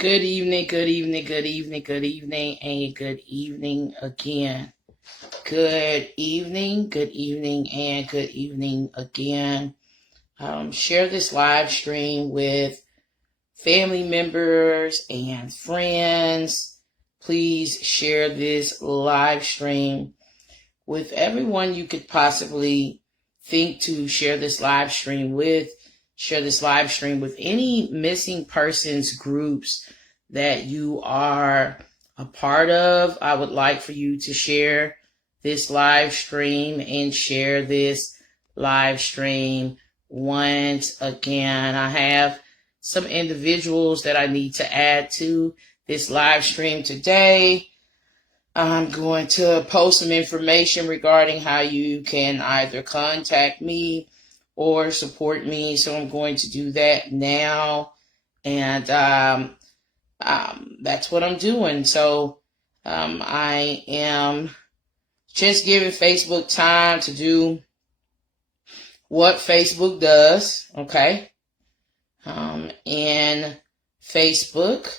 Good evening, good evening, good evening, good evening, and good evening again. Good evening, good evening, and good evening again. Share this live stream with family members and friends. Please share this live stream with everyone you could possibly think to share this live stream with. Share this live stream with any missing persons groups that you are a part of. I would like for you to share this live stream and share this live stream once again. I have some individuals that I need to add to this live stream today. I'm going to post some information regarding how you can either contact me or support me. So I'm going to do that now. And that's what I'm doing. So I am just giving Facebook time to do what Facebook does. Okay. And Facebook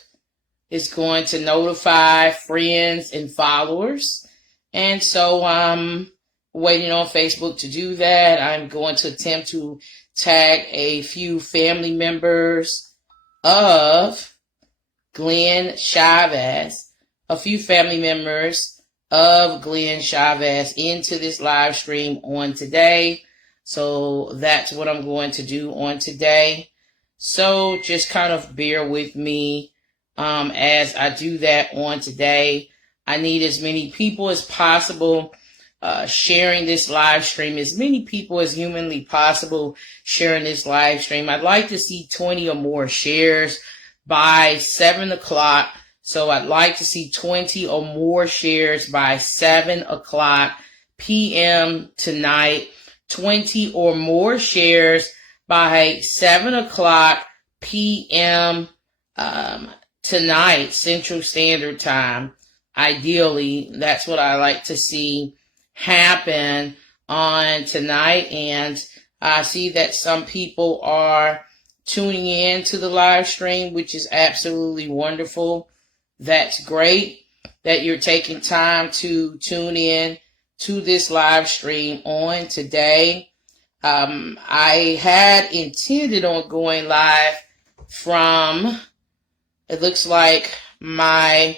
is going to notify friends and followers. And so I'm waiting on Facebook to do that. I'm going to attempt to tag a few family members of Glenn Chavez, a few family members of Glenn Chavez into this live stream on today. So that's what I'm going to do on today. So just kind of bear with me as I do that on today. I need as many people as possible sharing this live stream, as many people as humanly possible sharing this live stream. I'd like to see 20 or more shares by 7 o'clock. So I'd like to see 20 or more shares by 7 o'clock p.m. tonight. 20 or more shares by 7 o'clock p.m. Tonight, Central Standard Time. Ideally, that's what I like to see happen on tonight. And I see that some people are tuning in to the live stream, which is absolutely wonderful. That's great that you're taking time to tune in to this live stream on today. I had intended on going live from, it looks like, my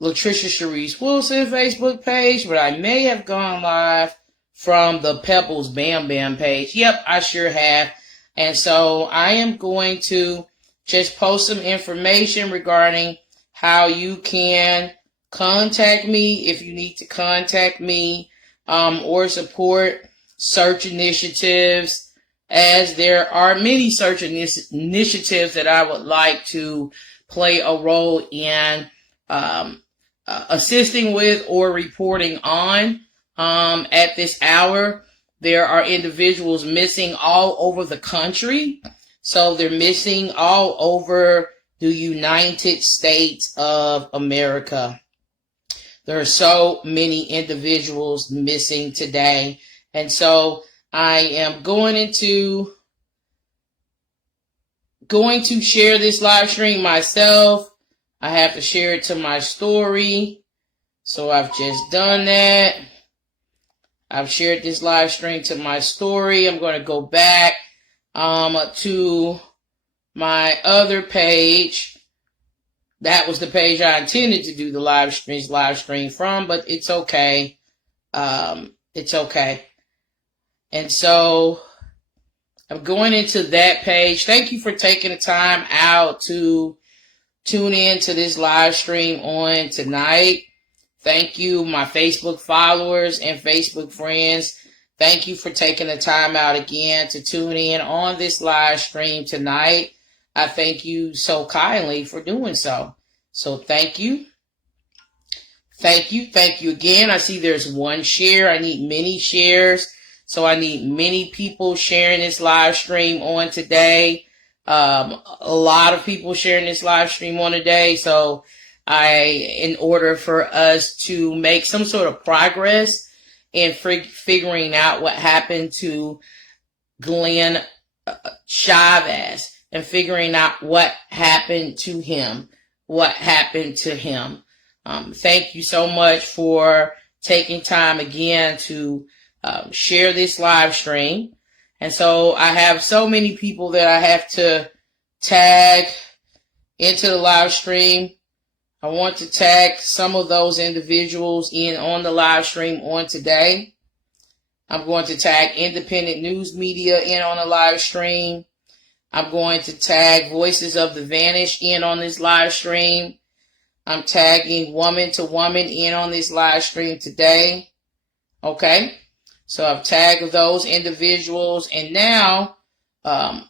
Latricia Sharice Wilson Facebook page, but I may have gone live from the Pebbles Bam Bam page. Yep, I sure have. And so I am going to just post some information regarding how you can contact me if you need to contact me or support search initiatives, as there are many search initiatives that I would like to play a role in assisting with or reporting on. At this hour, there are individuals missing all over the country. So they're missing all over the United States of America. There are so many individuals missing today. And so I am going to share this live stream myself. I have to share it to my story. So I've just done that. I've shared this live stream to my story. I'm going to go back to my other page. That was the page I intended to do the live stream from, but it's okay. It's okay. And so I'm going into that page. Thank you for taking the time out to tune in to this live stream on tonight. Thank you, my Facebook followers and Facebook friends. Thank you for taking the time out again to tune in on this live stream tonight. I thank you so kindly for doing so. So thank you. Thank you. Thank you again. I see there's one share. I need many shares. So I need many people sharing this live stream on today. A lot of people sharing this live stream on today. So in order for us to make some sort of progress in figuring out what happened to Glenn Chavez, and figuring out what happened to him. Thank you so much for taking time again to share this live stream. And so I have so many people that I have to tag into the live stream. I want to tag some of those individuals in on the live stream on today. I'm going to tag independent news media in on the live stream. I'm going to tag Voices of the Vanished in on this live stream. I'm tagging Woman to Woman in on this live stream today. Okay? So I've tagged those individuals. And now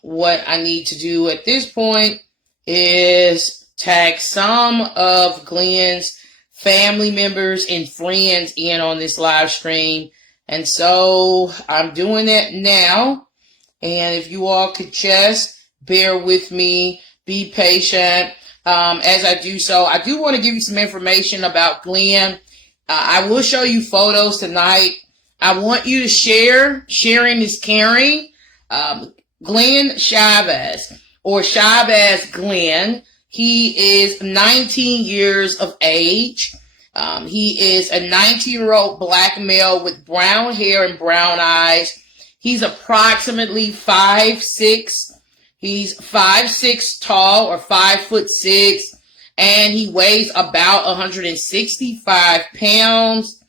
what I need to do at this point is tag some of Glenn's family members and friends in on this live stream. And so I'm doing that now. And if you all could just bear with me, be patient as I do so. I do want to give you some information about Glenn. I will show you photos tonight. I want you to share. Sharing is caring. Glenn Chavez, or Chavez Glenn. He is 19 years of age. He is a 19-year-old black male with brown hair and brown eyes. He's approximately 5'6". He's 5'6" tall, or 5'6", and he weighs about 165 pounds.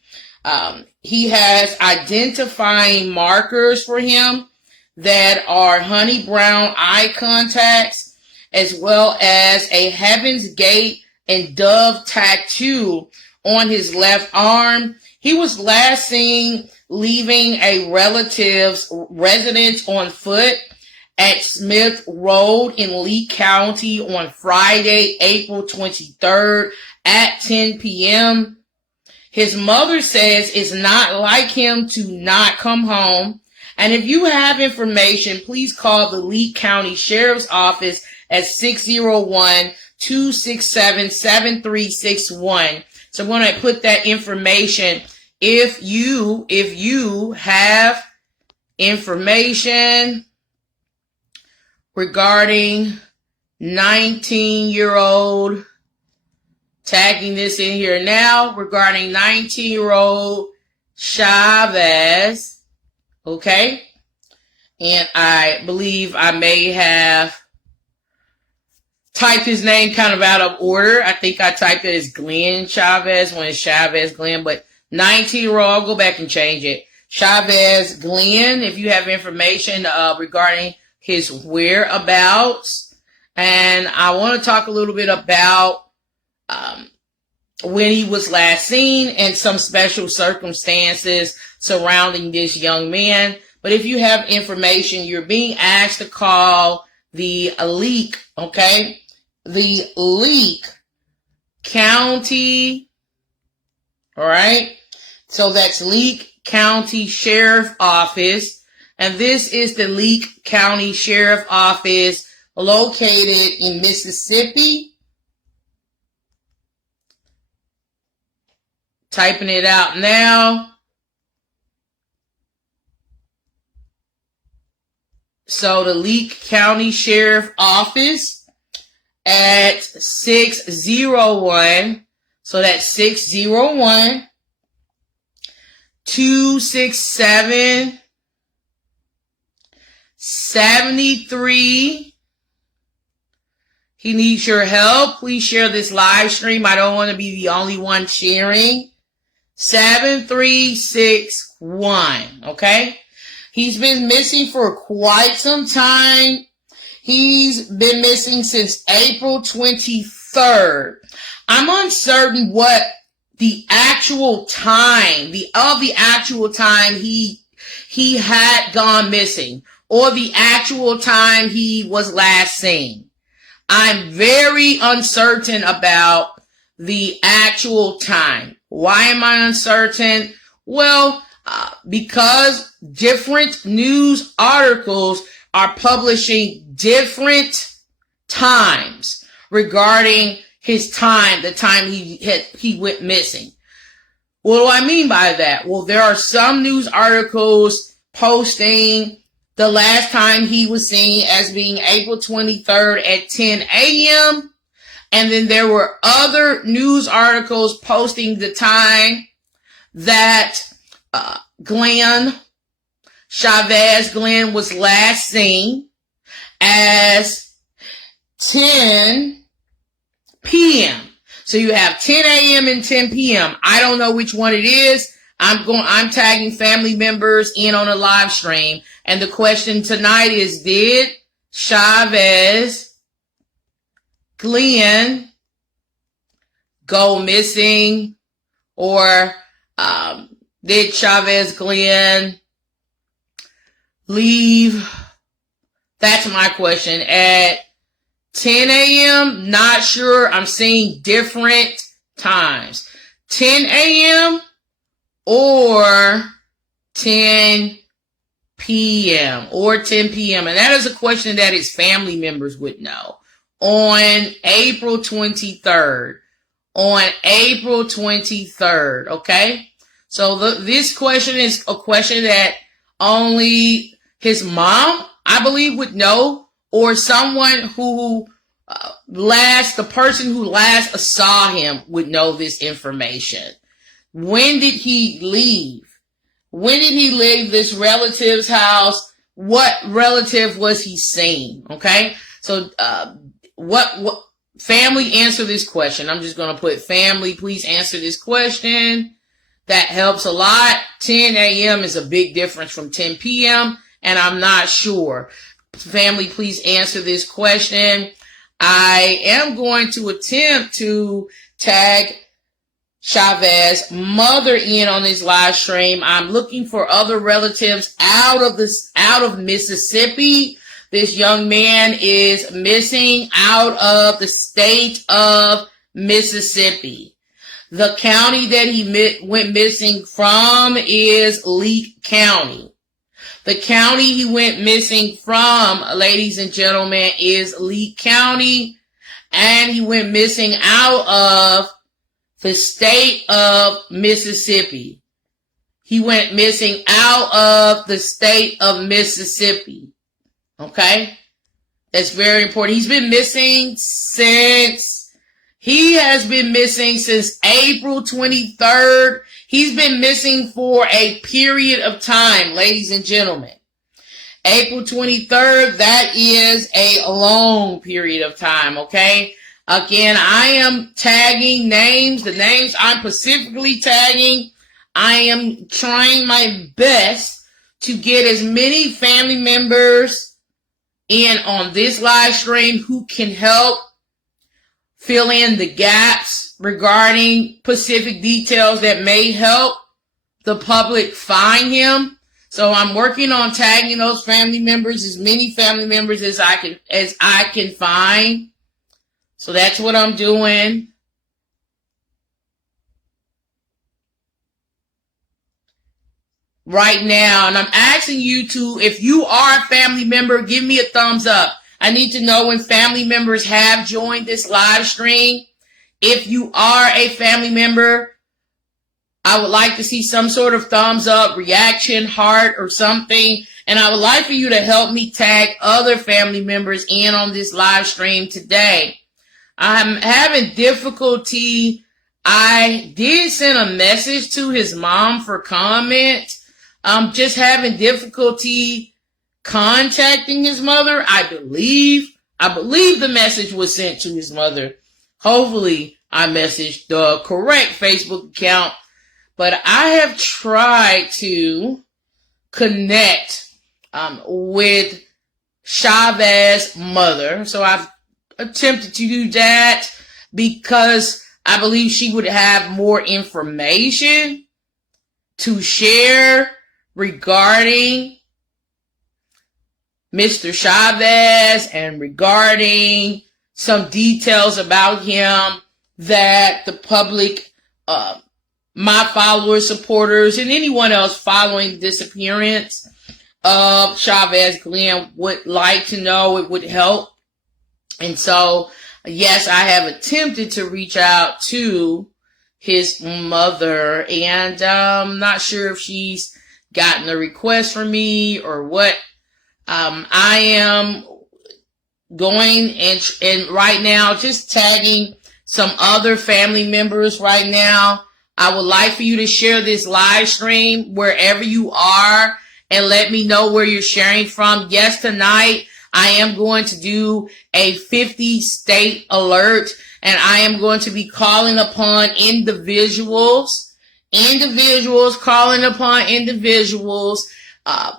He has identifying markers for him that are honey brown eye contacts, as well as a Heaven's Gate and dove tattoo on his left arm. He was last seen leaving a relative's residence on foot at Smith Road in Lee County on Friday, April 23rd at 10 p.m. His mother says it's not like him to not come home. And if you have information, please call the Lee County Sheriff's Office at 601-267-7361. So I'm going to put that information. If you have information regarding 19-year-old, tagging this in here now, regarding 19-year-old Chavez, okay? And I believe I may have typed his name kind of out of order. I think I typed it as Glenn Chavez when it's Chavez Glenn, but 19-year-old, I'll go back and change it. Chavez Glenn, if you have information regarding his whereabouts. And I want to talk a little bit about when he was last seen and some special circumstances surrounding this young man. But if you have information, you're being asked to call the Leake, okay? The Leake County, all right? So that's Leake County Sheriff Office. And this is the Leake County Sheriff Office located in Mississippi. Typing it out now. So the Leake County Sheriff Office at 601. So that's 601 267 73. He needs your help. Please share this live stream. I don't want to be the only one sharing. 7361. Okay? He's been missing for quite some time. He's been missing since April 23rd. I'm uncertain what the actual time, he had gone missing, or the actual time he was last seen. I'm very uncertain about the actual time. Why am I uncertain? Well, because different news articles are publishing different times regarding his time, the time he went missing. What do I mean by that? Well, there are some news articles posting the last time he was seen as being April 23rd at 10 a.m. And then there were other news articles posting the time that Chavez was last seen as 10 p.m. So you have 10 a.m. and 10 p.m. I don't know which one it is. I'm tagging family members in on a live stream. And the question tonight is, did Chavez Glenn go missing, or did Chavez Glenn leave? That's my question. At 10 a.m., not sure. I'm seeing different times. 10 a.m. or 10 p.m. or 10 p.m. And that is a question that his family members would know. On April 23rd. On April 23rd. Okay? So this question is a question that only his mom, I believe, would know, or someone who the person who last saw him would know this information. When did he leave? When did he leave this relative's house? What relative was he seeing? Okay? So, what family, answer this question. I'm just going to put family, please answer this question. That helps a lot. 10 a.m. is a big difference from 10 p.m. and I'm not sure. Family, please answer this question. I am going to attempt to tag Chavez mother in on this live stream. I'm looking for other relatives out of Mississippi. This young man is missing out of the state of Mississippi. The county that he went missing from is Leake County. The county he went missing from, ladies and gentlemen, is Leake County. And he went missing out of the state of Mississippi. He went missing out of the state of Mississippi. Okay? That's very important. He has been missing since April 23rd. He's been missing for a period of time, ladies and gentlemen. April 23rd, that is a long period of time, okay? Again, I am tagging names. The names I'm specifically tagging, I am trying my best to get as many family members in on this live stream who can help fill in the gaps regarding specific details that may help the public find him. So I'm working on tagging those family members, as many family members as I can find. So that's what I'm doing. Right now, and I'm asking you to, if you are a family member, give me a thumbs up. I need to know when family members have joined this live stream. If you are a family member, I would like to see some sort of thumbs up, reaction, heart, or something. And I would like for you to help me tag other family members in on this live stream today. I'm having difficulty. I did send a message to his mom for comment. I'm just having difficulty contacting his mother. I believe the message was sent to his mother. Hopefully I messaged the correct Facebook account, but I have tried to connect with Chavez's mother. So I've attempted to do that because I believe she would have more information to share regarding Mr. Chavez and regarding some details about him that the public, my followers, supporters, and anyone else following the disappearance of Chavez Glenn would like to know. It would help. And so, yes, I have attempted to reach out to his mother, and I'm not sure if she's gotten a request from me or what I am going and right now just tagging some other family members right now. I would like for you to share this live stream wherever you are and let me know where you're sharing from. Yes, tonight I am going to do a 50 state alert, and I am going to be calling upon individuals calling upon individuals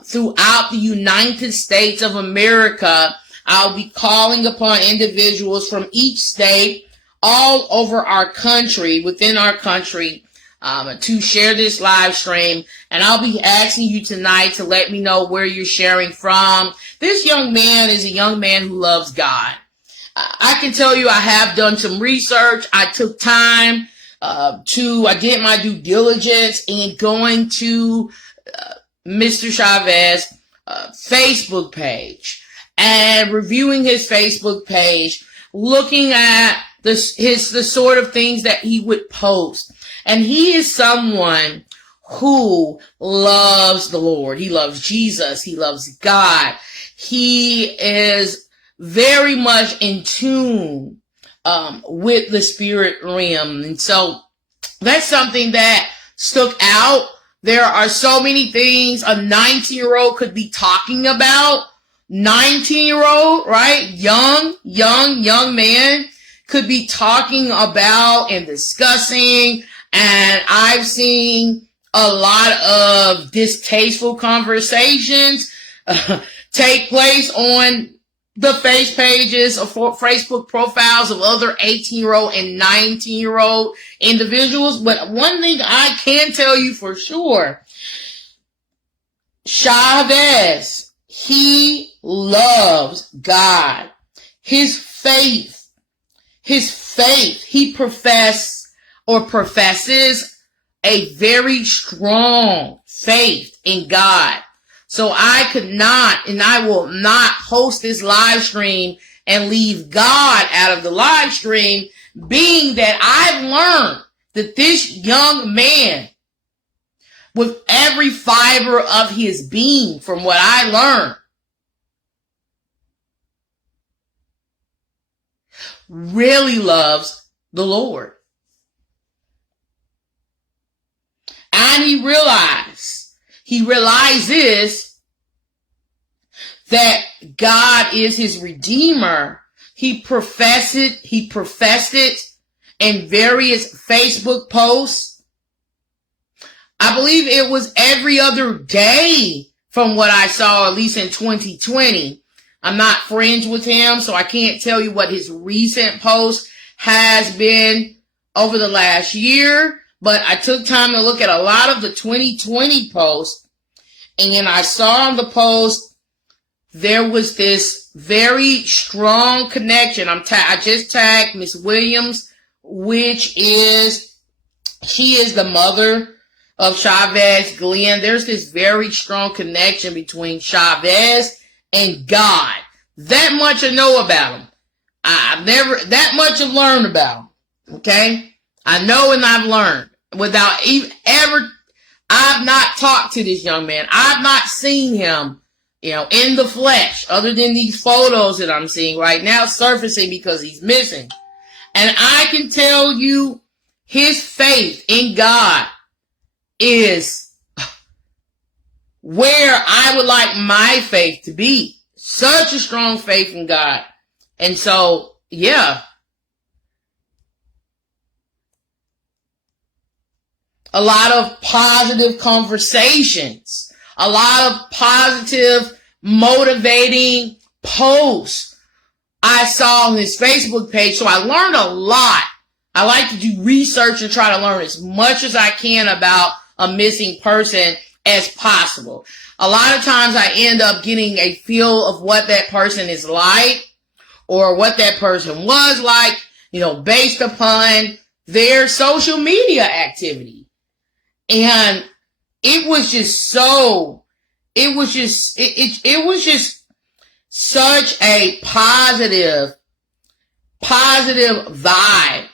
throughout the United States of America. I'll be calling upon individuals from each state all over our country, within our country, to share this live stream. And I'll be asking you tonight to let me know where you're sharing from. This young man is a young man who loves God. I can tell you I have done some research. I took time I did my due diligence in going to Mr. Chavez Facebook page and reviewing his Facebook page, looking at the sort of things that he would post. And he is someone who loves the Lord. He loves Jesus. He loves God. He is very much in tune with the spirit realm. And so that's something that stuck out. There are so many things a 19-year-old could be talking about. 19-year-old, right? Young man could be talking about and discussing. And I've seen a lot of distasteful conversations take place on the face pages of Facebook profiles of other 18-year-old and 19-year-old individuals. But one thing I can tell you for sure, Chavez, he loves God. His faith, he professes a very strong faith in God. So I could not, and I will not host this live stream and leave God out of the live stream, being that I've learned that this young man, with every fiber of his being, from what I learned, really loves the Lord. And he realizes that God is his Redeemer. He professed it in various Facebook posts. I believe it was every other day from what I saw, at least in 2020. I'm not friends with him, so I can't tell you what his recent post has been over the last year. But I took time to look at a lot of the 2020 posts, and I saw on the post there was this very strong connection. I just tagged Miss Williams, she is the mother of Chavez Glenn. There's this very strong connection between Chavez and God. That much I know about him. That much I've learned about him. Okay? I know and I've learned. I've not talked to this young man. I've not seen him, in the flesh, other than these photos that I'm seeing right now surfacing because he's missing. And I can tell you his faith in God is where I would like my faith to be. Such a strong faith in God. And so, yeah. A lot of positive conversations, a lot of positive, motivating posts I saw on his Facebook page. So I learned a lot. I like to do research and try to learn as much as I can about a missing person as possible. A lot of times I end up getting a feel of what that person is like or what that person was like, based upon their social media activity. And it was just such a positive vibe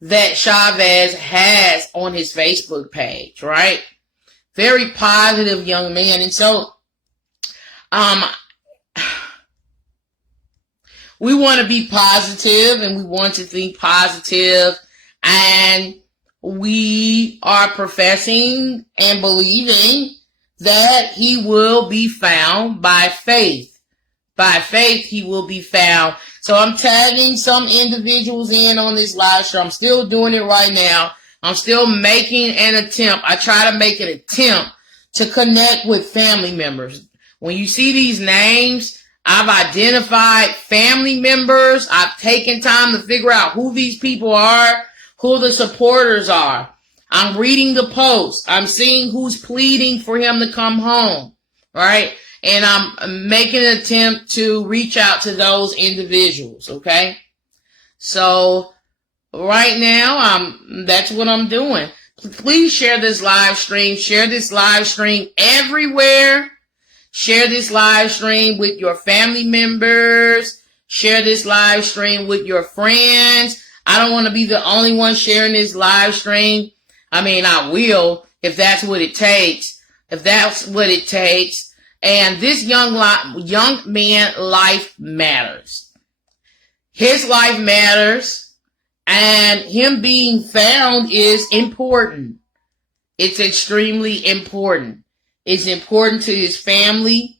that Chavez has on his Facebook page, right? Very positive young man. And so, we want to be positive and we want to think positive, and we are professing and believing that he will be found by faith. By faith, he will be found. So I'm tagging some individuals in on this live show. I'm still doing it right now. I'm still making an attempt. I try to make an attempt to connect with family members. When you see these names, I've identified family members. I've taken time to figure out who these people are, who the supporters are. I'm reading the posts. I'm seeing who's pleading for him to come home, right? And I'm making an attempt to reach out to those individuals, okay? So right now, that's what I'm doing. Please share this live stream. Share this live stream everywhere. Share this live stream with your family members. Share this live stream with your friends. I don't want to be the only one sharing this live stream. I mean, I will if that's what it takes. If that's what it takes. And this young man life matters. His life matters. And him being found is important. It's extremely important. It's important to his family.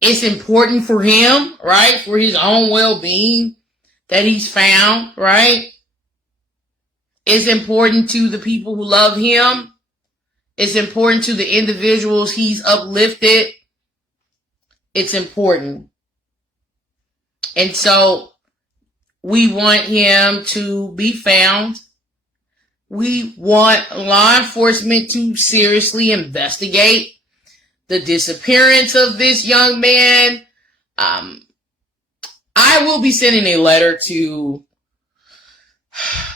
It's important for him, right? For his own well-being that he's found, right? It's important to the people who love him. It's important to the individuals he's uplifted. It's important. And so we want him to be found. We want law enforcement to seriously investigate the disappearance of this young man. I will be sending a letter to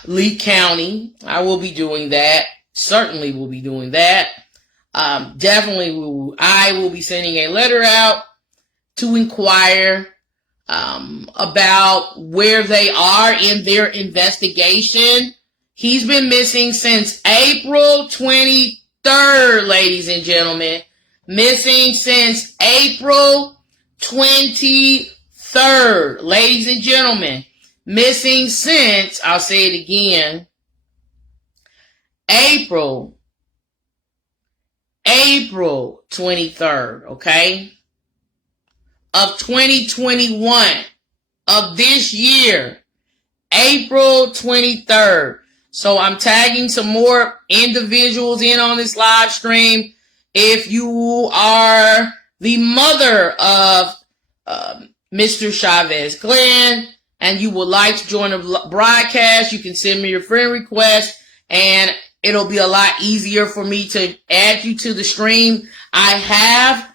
Lee County. I will be doing that. Certainly will be doing that. I will be sending a letter out to inquire about where they are in their investigation. He's been missing since April 23rd, ladies and gentlemen. Missing since April 23rd, ladies and gentlemen. Missing since, I'll say it again, April 23rd, okay, of 2021, of this year, April 23rd. So I'm tagging some more individuals in on this live stream. If you are the mother of Mr. Chavez Glenn and you would like to join the broadcast, you can send me your friend request and it'll be a lot easier for me to add you to the stream. I have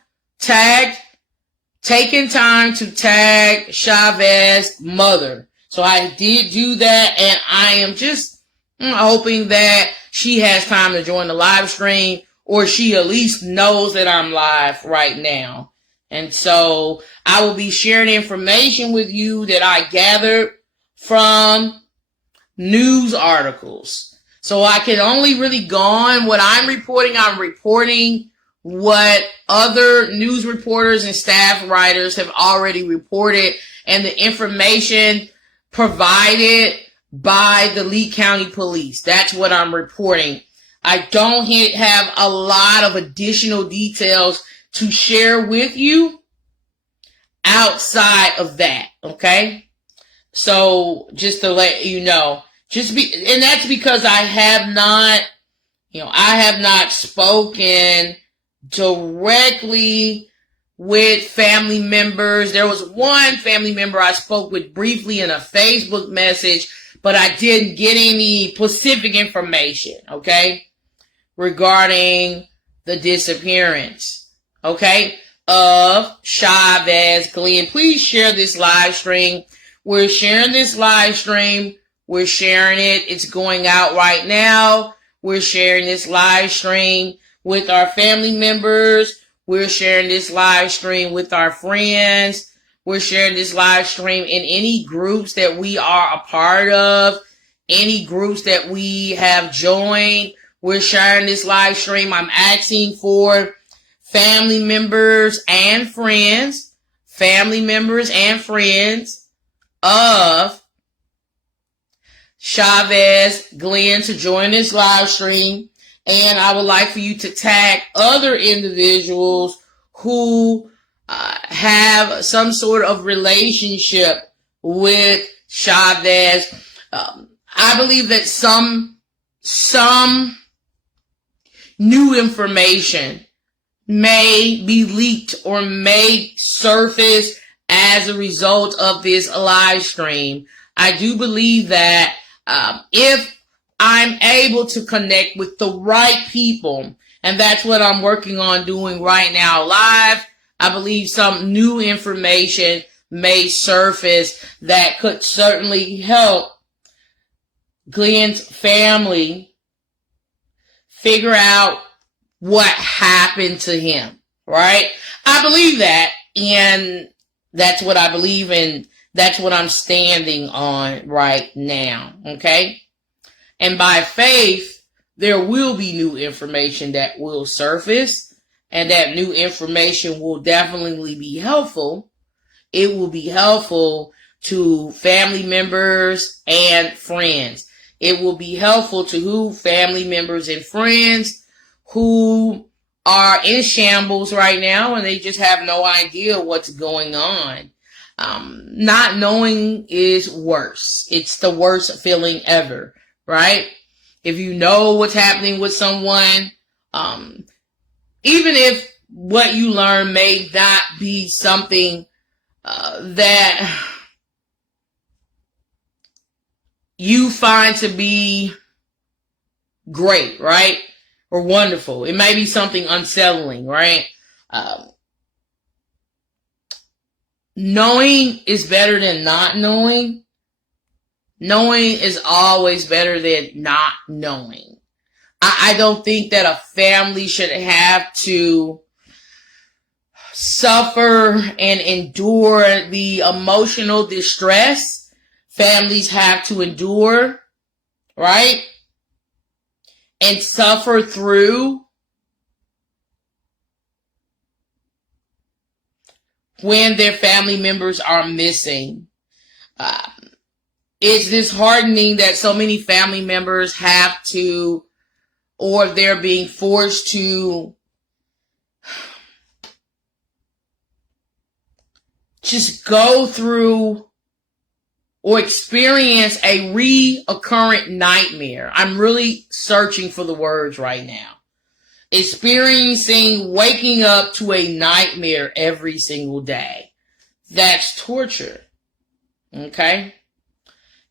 taken time to tag Chavez's mother. So I did do that, and I am just hoping that she has time to join the live stream, or she at least knows that I'm live right now. And so I will be sharing information with you that I gathered from news articles. So I can only really go on what I'm reporting what other news reporters and staff writers have already reported, and the information provided by the Lee County Police. That's what I'm reporting. I don't have a lot of additional details to share with you outside of that, okay? So just to let you know, and that's because I have not spoken directly with family members. There was one family member I spoke with briefly in a Facebook message, but I didn't get any specific information, okay, regarding the disappearance, okay, of Chavez Glenn. Please share this live stream. We're sharing this live stream. We're sharing it. It's going out right now. We're sharing this live stream with our family members. We're sharing this live stream with our friends. We're sharing this live stream in any groups that we are a part of, any groups that we have joined. We're sharing this live stream. I'm asking for family members and friends of Chavez Glenn to join this live stream. And I would like for you to tag other individuals who have some sort of relationship with Chavez. I believe that some new information may be leaked or may surface as a result of this live stream. I do believe that if I'm able to connect with the right people, and that's what I'm working on doing right now live, I believe some new information may surface that could certainly help Glenn's family figure out what happened to him, right? I believe that, and that's what I believe in. That's what I'm standing on right now, okay? And by faith, there will be new information that will surface, and that new information will definitely be helpful. It will be helpful to family members and friends. It will be helpful to family members and friends who are in shambles right now and they just have no idea what's going on. Not knowing is worse. It's the worst feeling ever, right? If you know what's happening with someone, even if what you learn may not be something that you find to be great, right? Or wonderful. It may be something unsettling, right? Knowing is better than not knowing. Knowing is always better than not knowing. I don't think that a family should have to suffer and endure the emotional distress families have to endure, right? And suffer through when their family members are missing. It's disheartening that so many family members have to, or they're being forced to just go through or experience a reoccurrent nightmare. I'm really searching for the words right now. Experiencing waking up to a nightmare every single day. That's torture. Okay?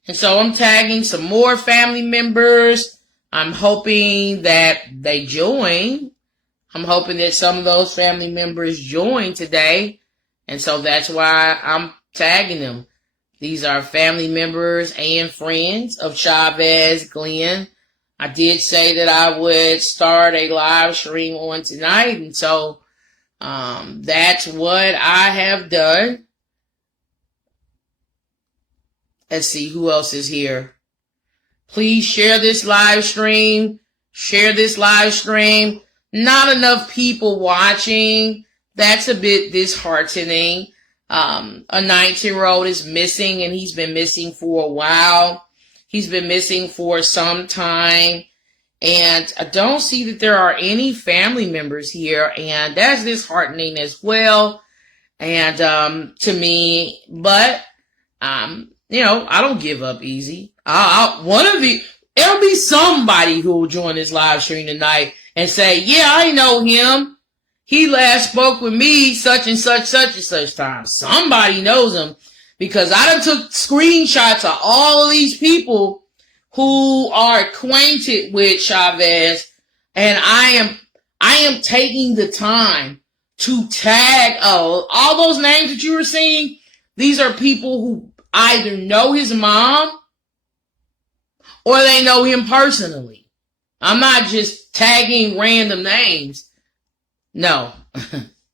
And so I'm tagging some more family members. I'm hoping that they join. I'm hoping that some of those family members join today. And so that's why I'm tagging them. These are family members and friends of Chavez Glenn. I did say that I would start a live stream on tonight. And so that's what I have done. Let's see who else is here. Please share this live stream. Share this live stream. Not enough people watching. That's a bit disheartening. A 19-year-old is missing, and he's been missing for a while. He's been missing for some time. And I don't see that there are any family members here. And that's disheartening as well. And to me, but I don't give up easy. There'll be somebody who will join this live stream tonight and say, yeah, I know him. He last spoke with me such and such time. Somebody knows him because I done took screenshots of all of these people who are acquainted with Chavez, and I am taking the time to tag all those names that you were seeing. These are people who either know his mom or they know him personally. I'm not just tagging random names. No,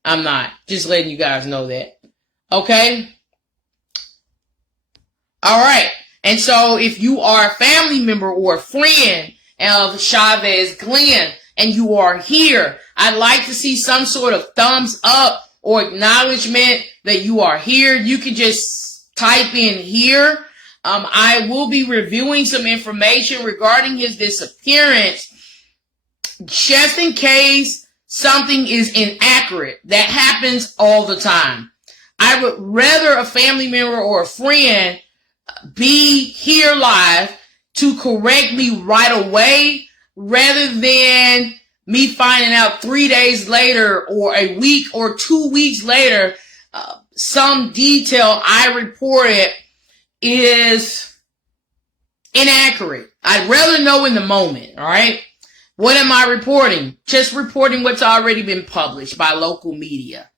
I'm not. Just letting you guys know that. Okay? All right. And so if you are a family member or a friend of Chavez Glenn and you are here, I'd like to see some sort of thumbs up or acknowledgement that you are here. You can just type in here. I will be reviewing some information regarding his disappearance, just in case something is inaccurate. That happens all the time. I would rather a family member or a friend be here live to correct me right away, rather than me finding out 3 days later or a week or 2 weeks later, some detail I reported is inaccurate. I'd rather know in the moment, all right? What am I reporting? Just reporting what's already been published by local media.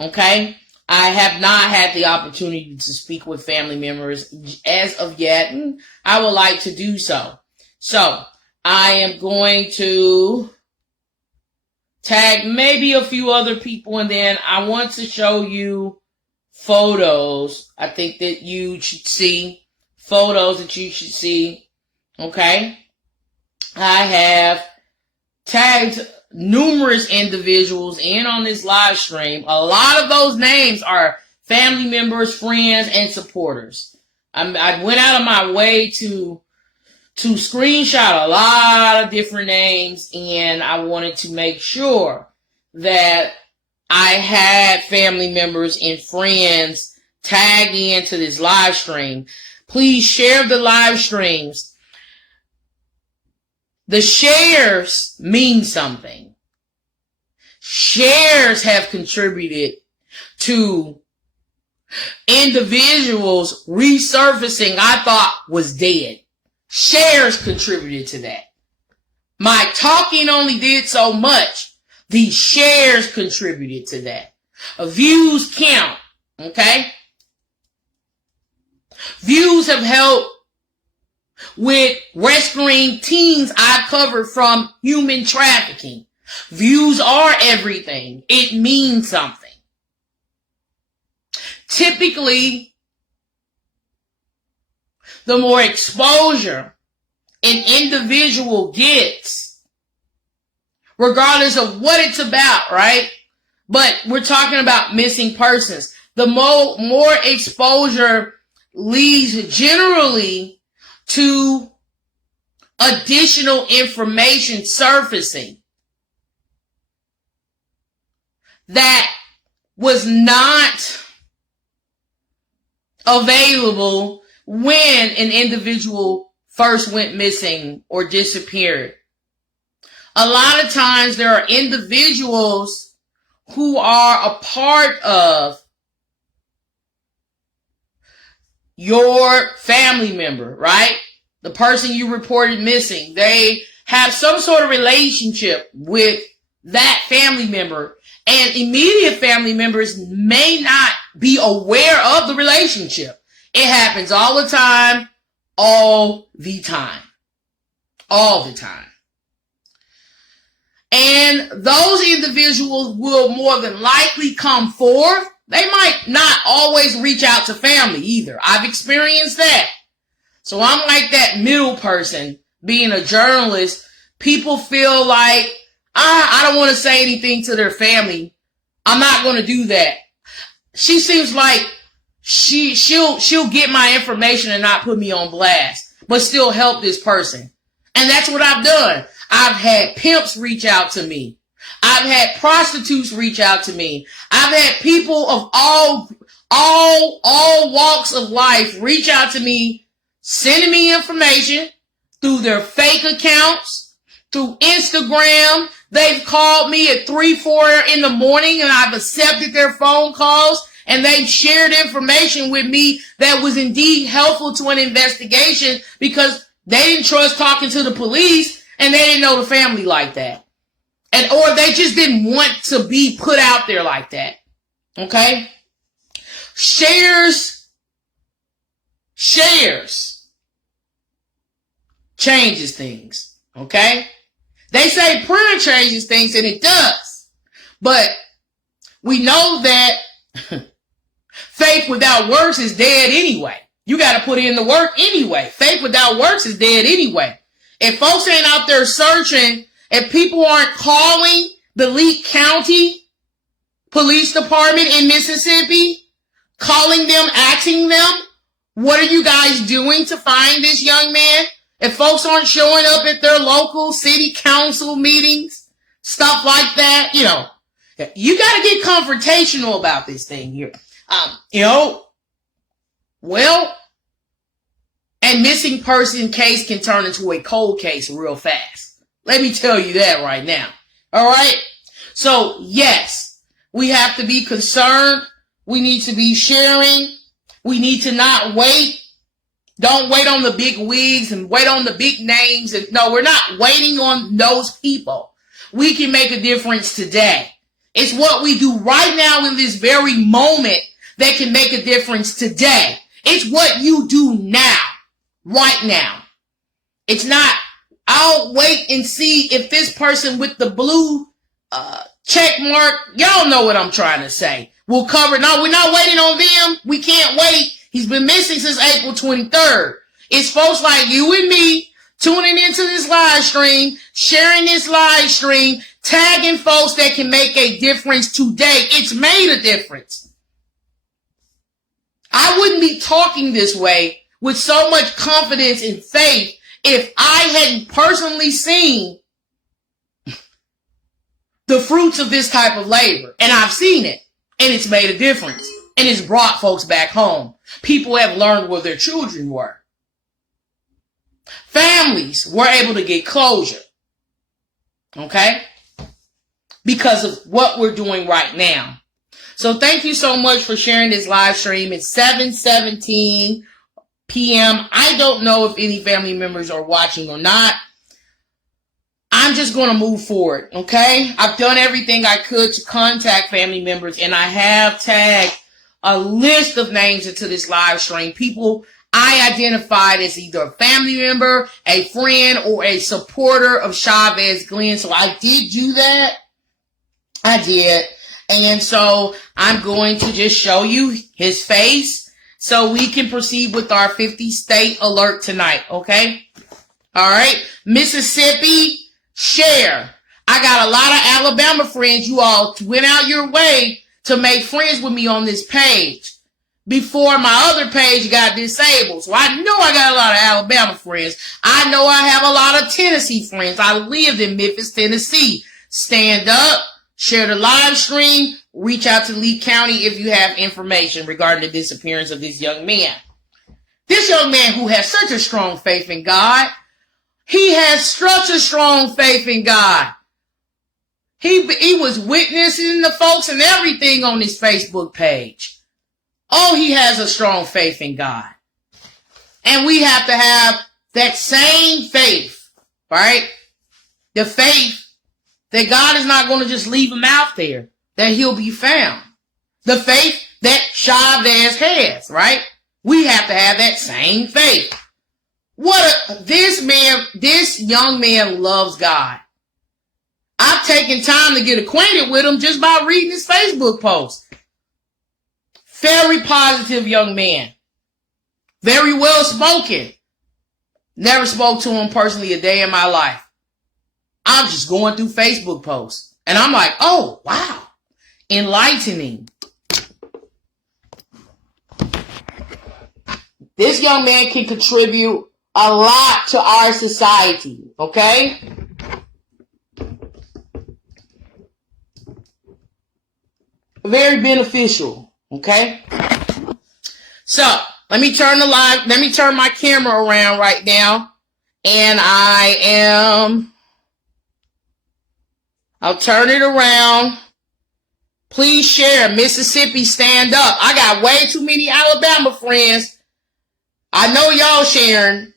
Okay? I have not had the opportunity to speak with family members as of yet, and I would like to do so. So, I am going to tag maybe a few other people, and then I want to show you photos. I think that you should see photos that you should see. Okay? I have tagged numerous individuals in on this live stream. A lot of those names are family members, friends, and supporters. I went out of my way to screenshot a lot of different names, and I wanted to make sure that I had family members and friends tagged into this live stream. Please share the live streams. The shares mean something. Shares have contributed to individuals resurfacing I thought was dead. Shares contributed to that. My talking only did so much. The shares contributed to that. Views count. Okay? Views have helped with rescuing teens I've covered from human trafficking. Views are everything. It means something. Typically, the more exposure an individual gets, regardless of what it's about, right? But we're talking about missing persons. The more exposure leads generally to additional information surfacing that was not available when an individual first went missing or disappeared. A lot of times there are individuals who are a part of your family member, right? The person you reported missing. They have some sort of relationship with that family member, and immediate family members may not be aware of the relationship. It happens all the time, all the time. All the time. And those individuals will more than likely come forth. They might not always reach out to family either. I've experienced that. So I'm like that middle person, being a journalist. People feel like, I don't want to say anything to their family. I'm not going to do that. She seems like she'll get my information and not put me on blast, but still help this person. And that's what I've done. I've had pimps reach out to me. I've had prostitutes reach out to me. I've had people of all walks of life reach out to me, sending me information through their fake accounts, through Instagram. They've called me at 3, 4 in the morning, and I've accepted their phone calls, and they've shared information with me that was indeed helpful to an investigation because they didn't trust talking to the police, and they didn't know the family like that. Or they just didn't want to be put out there like that. Okay? Shares changes things. Okay? They say prayer changes things, and it does. But we know that faith without works is dead anyway. You got to put in the work anyway. Faith without works is dead anyway. If folks ain't out there searching, if people aren't calling the Lee County Police Department in Mississippi calling them, asking them, what are you guys doing to find this young man? If folks aren't showing up at their local city council meetings, stuff like that, you know, you got to get confrontational about this thing here. And missing person case can turn into a cold case real fast. Let me tell you that right now. All right. So yes, we have to be concerned. We need to be sharing. We need to not wait. Don't wait on the big wigs and wait on the big names. And no, we're not waiting on those people. We can make a difference today. It's what we do right now in this very moment that can make a difference today. It's what you do now, right now. It's not, I'll wait and see if this person with the blue check mark, y'all know what I'm trying to say, will cover. No, we're not waiting on them. We can't wait. He's been missing since April 23rd. It's folks like you and me tuning into this live stream, sharing this live stream, tagging folks that can make a difference today. It's made a difference. I wouldn't be talking this way with so much confidence and faith if I hadn't personally seen the fruits of this type of labor. And I've seen it, and it's made a difference, and it's brought folks back home. People have learned where their children were. Families were able to get closure. Okay? Because of what we're doing right now. So thank you so much for sharing this live stream. It's 7:17 p.m. I don't know if any family members are watching or not. I'm just going to move forward. Okay? I've done everything I could to contact family members, and I have tagged a list of names into this live stream. People I identified as either a family member, a friend, or a supporter of Chavez Glenn. So I did do that. I did. And so I'm going to just show you his face so we can proceed with our 50 state alert tonight. Okay? All right. Mississippi, share. I got a lot of Alabama friends. You all went out your way to make friends with me on this page before my other page got disabled. So I know I got a lot of Alabama friends. I know I have a lot of Tennessee friends. I lived in Memphis, Tennessee. Stand up, share the live stream, reach out to Lee County if you have information regarding the disappearance of this young man. This young man who has such a strong faith in God. He has such a strong faith in God. He was witnessing the folks and everything on his Facebook page. Oh, he has a strong faith in God. And we have to have that same faith, right? The faith that God is not going to just leave him out there, that he'll be found. The faith that Chavez has, right? We have to have that same faith. This young man loves God. I've taken time to get acquainted with him just by reading his Facebook post. Very positive young man. Very well spoken. Never spoke to him personally a day in my life. I'm just going through Facebook posts. And I'm like, oh, wow. Enlightening. This young man can contribute a lot to our society. Okay? Very beneficial. Okay? So, let me turn my camera around right now. And I'll turn it around. Please share. Mississippi, stand up. I got way too many Alabama friends. I know y'all sharing.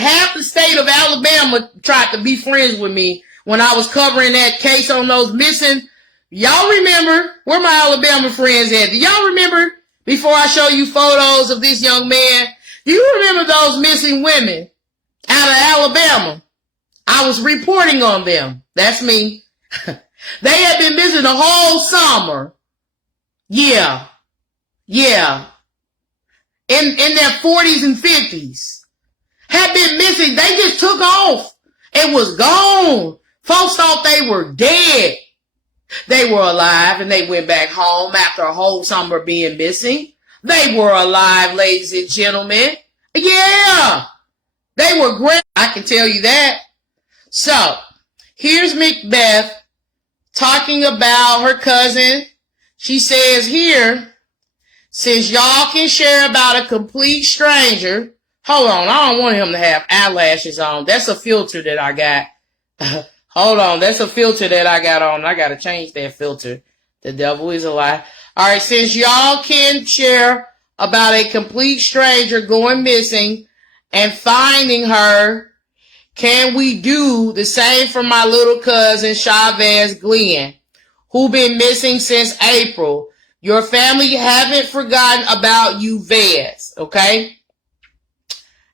Half the state of Alabama tried to be friends with me when I was covering that case on those missing. Y'all remember where my Alabama friends at? Do y'all remember before I show you photos of this young man? Do you remember those missing women out of Alabama? I was reporting on them. That's me. They had been missing the whole summer. Yeah. In their 40s and 50s. Had been missing. They just took off and was gone. Folks thought they were dead. They were alive and they went back home after a whole summer being missing. They were alive, ladies and gentlemen. Yeah, they were great. I can tell you that. So, here's Macbeth talking about her cousin. She says here, since y'all can share about a complete stranger. Hold on, I don't want him to have eyelashes on. That's a filter that I got. Hold on, that's a filter that I got on. I got to change that filter. The devil is a lie. All right, since y'all can share about a complete stranger going missing and finding her, can we do the same for my little cousin Chavez Glenn, who been missing since April? Your family haven't forgotten about you, Vez, okay?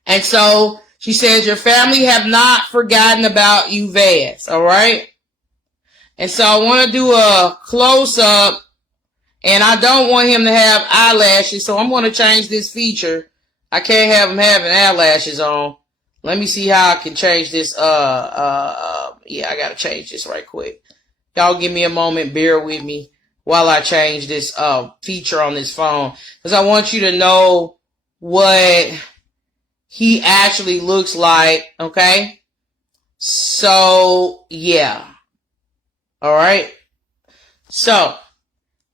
And so she says, your family have not forgotten about you, Vez, all right? And so I want to do a close-up, and I don't want him to have eyelashes, so I'm going to change this feature. I can't have him having eyelashes on. Let me see how I can change this. Yeah, I got to change this right quick. Y'all give me a moment, bear with me while I change this feature on this phone, because I want you to know what he actually looks like, okay? So, yeah. All right. So,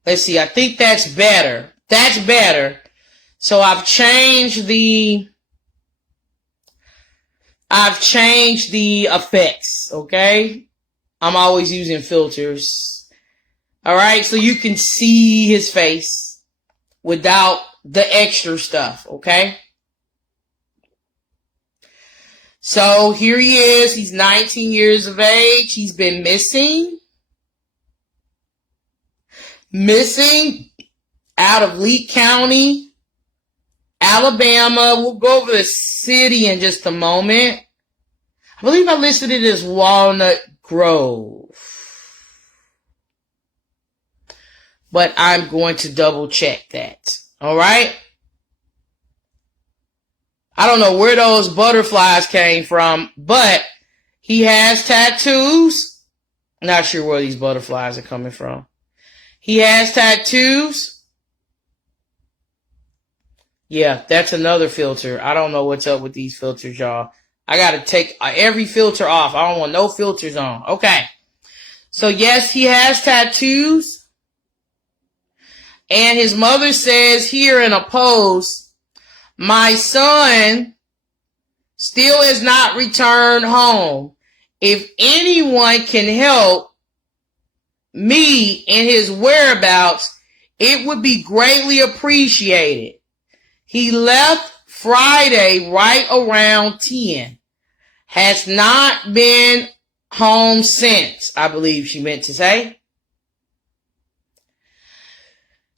let's see. I think that's better. That's better. So, I've changed the effects, okay? I'm always using filters. All right, so you can see his face without the extra stuff, okay? So here he is. He's 19 years of age. He's been missing out of Lee County, Alabama. We'll go over the city in just a moment. I believe I listed it as Walnut Grove, but I'm going to double check that. All right. I don't know where those butterflies came from, but he has tattoos. Not sure where these butterflies are coming from. He has tattoos. Yeah, that's another filter. I don't know what's up with these filters, y'all. I got to take every filter off. I don't want no filters on. Okay. So yes, he has tattoos. And his mother says here in a post, my son still has not returned home. If anyone can help me in his whereabouts, it would be greatly appreciated. He left Friday right around 10. Has not been home since, I believe she meant to say.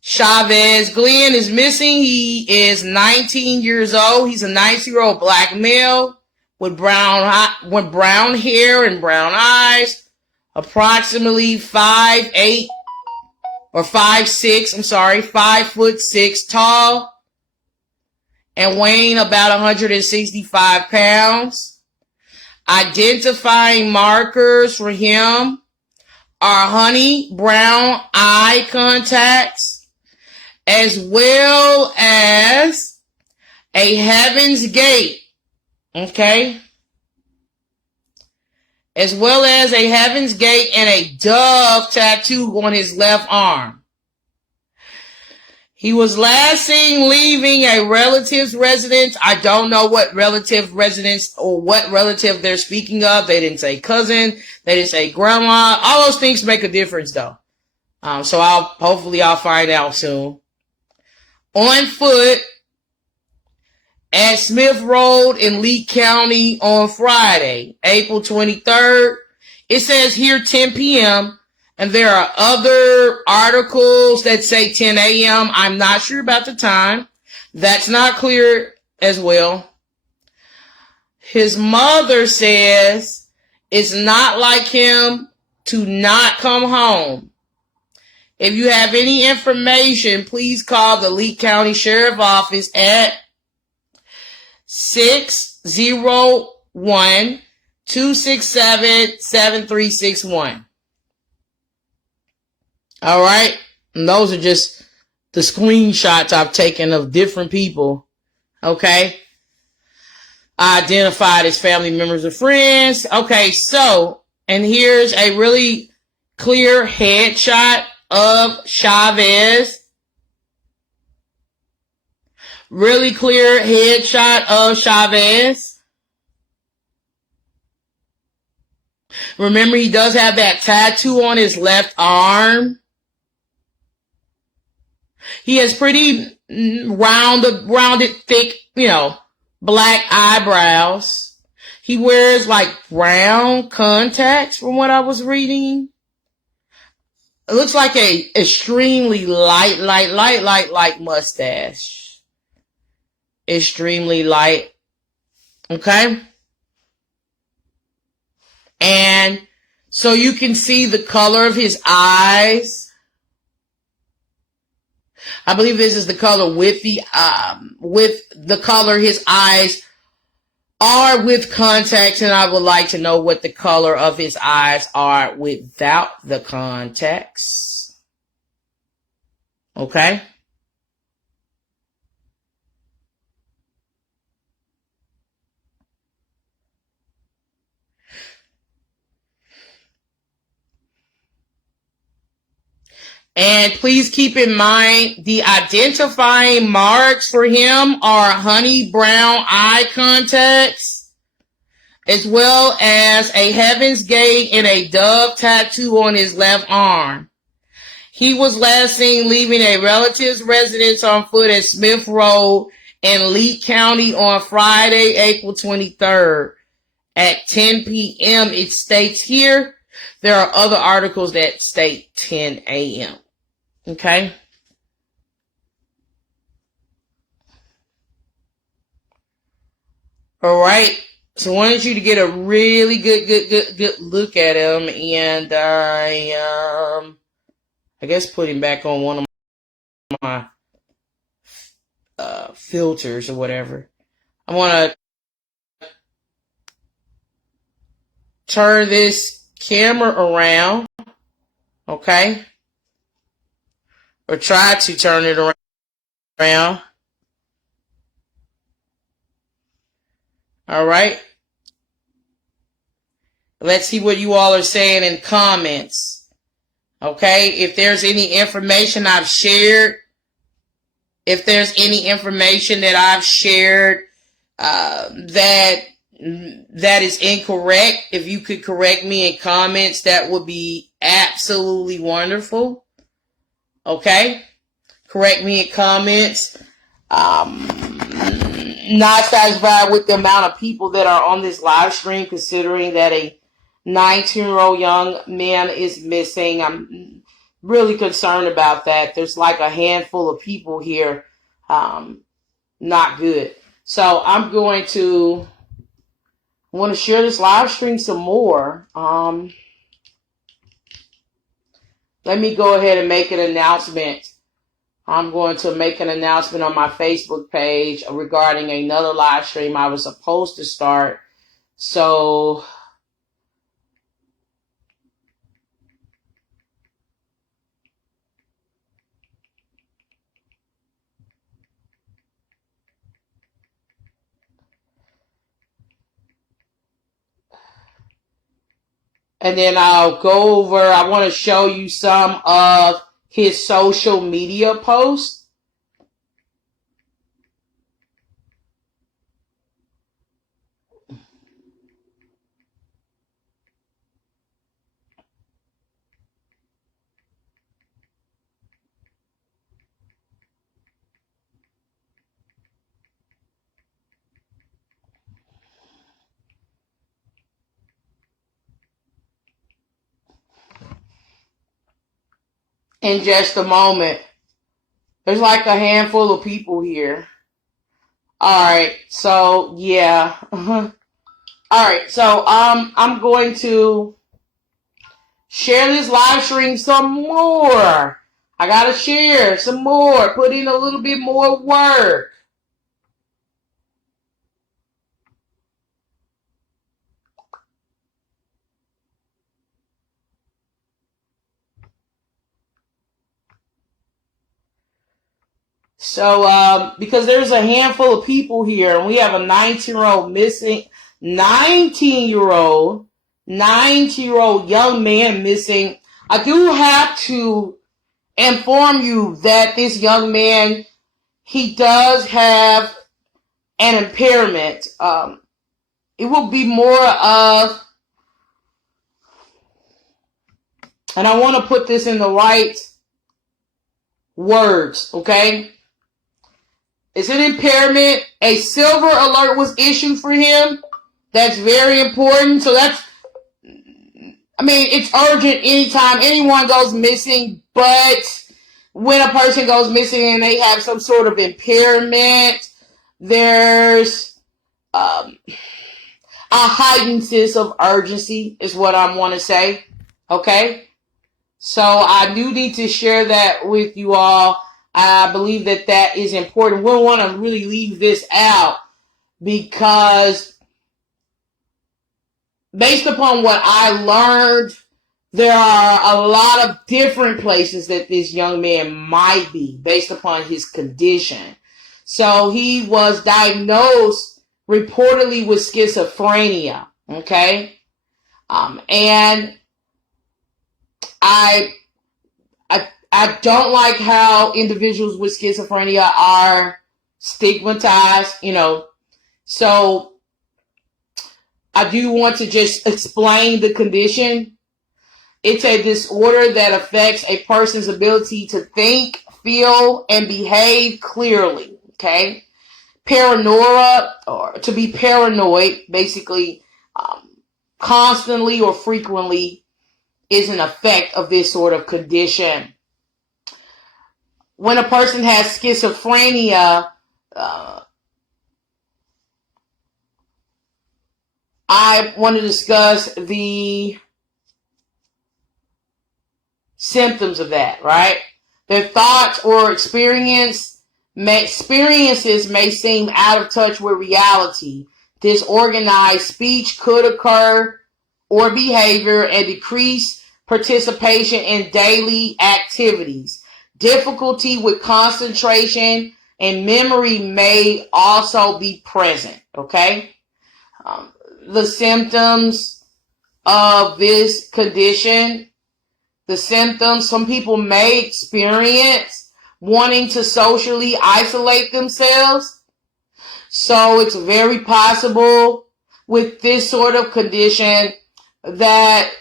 Chavez Glenn is missing. He is 19 years old. He's a 19-year-old black male with brown hair and brown eyes, approximately 5'8" or 5'6", 5'6" tall, and weighing about 165 pounds. Identifying markers for him are honey brown eye contacts, as well as a Heaven's Gate, okay? As well as a Heaven's Gate and a dove tattoo on his left arm. He was last seen leaving a relative's residence. I don't know what relative residence or what relative they're speaking of. They didn't say cousin. They didn't say grandma. All those things make a difference though. So hopefully I'll find out soon. On foot at Smith Road in Lee County on Friday, April 23rd. It says here 10 p.m. And there are other articles that say 10 a.m. I'm not sure about the time. That's not clear as well. His mother says it's not like him to not come home. If you have any information, please call the Lee County Sheriff Office at 601-267-7361. All right. And those are just the screenshots I've taken of different people. Okay. Identified as family members or friends. Okay. So, and here's a really clear headshot of Chavez. Really clear headshot of Chavez. Remember, he does have that tattoo on his left arm. He has pretty rounded, thick, black eyebrows. He wears like brown contacts from what I was reading. It looks like a extremely light mustache. Extremely light. Okay? And so you can see the color of his eyes. I believe this is the color with the color his eyes are with contacts, and I would like to know what the color of his eyes are without the contacts. Okay? And please keep in mind the identifying marks for him are honey brown eye contacts, as well as a Heaven's Gate and a dove tattoo on his left arm. He was last seen leaving a relative's residence on foot at Smith Road in Lee County on Friday, April 23rd at 10 p.m. It states here. There are other articles that state 10 a.m. Okay? All right. So I wanted you to get a really good look at him, and I guess put him back on one of my filters or whatever. I want to turn this camera around, okay? Or try to turn it around. All right. Let's see what you all are saying in comments. Okay. If there's any information I've shared, that is incorrect, if you could correct me in comments, that would be absolutely wonderful. Okay? Correct me in comments. Not satisfied with the amount of people that are on this live stream, considering that a 19-year-old young man is missing. I'm really concerned about that. There's like a handful of people here. Not good. So I'm going to want to share this live stream some more. Let me go ahead and make an announcement. I'm going to make an announcement on my Facebook page regarding another live stream I was supposed to start. So and then I'll go over, I want to show you some of his social media posts. In just a moment. There's like a handful of people here. Alright, so yeah. Alright, so I'm going to share this live stream some more. I gotta share some more. Put in a little bit more work. So, because there's a handful of people here, and we have a 19-year-old missing, 19-year-old young man missing. I do have to inform you that this young man, he does have an impairment. It will be more of, and I want to put this in the right words, okay? It's an impairment. A silver alert was issued for him. That's very important. So that's, I mean, it's urgent anytime anyone goes missing, but when a person goes missing and they have some sort of impairment, there's a heightened sense of urgency is what I want to say, okay? So I do need to share that with you all. I believe that that is important. We don't want to really leave this out because based upon what I learned, there are a lot of different places that this young man might be based upon his condition. So he was diagnosed reportedly with schizophrenia, okay? And I don't like how individuals with schizophrenia are stigmatized, So I do want to just explain the condition. It's a disorder that affects a person's ability to think, feel, and behave clearly, okay? Paranoia, or to be paranoid, basically, constantly or frequently is an effect of this sort of condition. When a person has schizophrenia, I want to discuss the symptoms of that, right? Their thoughts or experiences may seem out of touch with reality. Disorganized speech could occur or behavior and decreased participation in daily activities. Difficulty with concentration and memory may also be present, okay? The symptoms of this condition, some people may experience wanting to socially isolate themselves. So it's very possible with this sort of condition that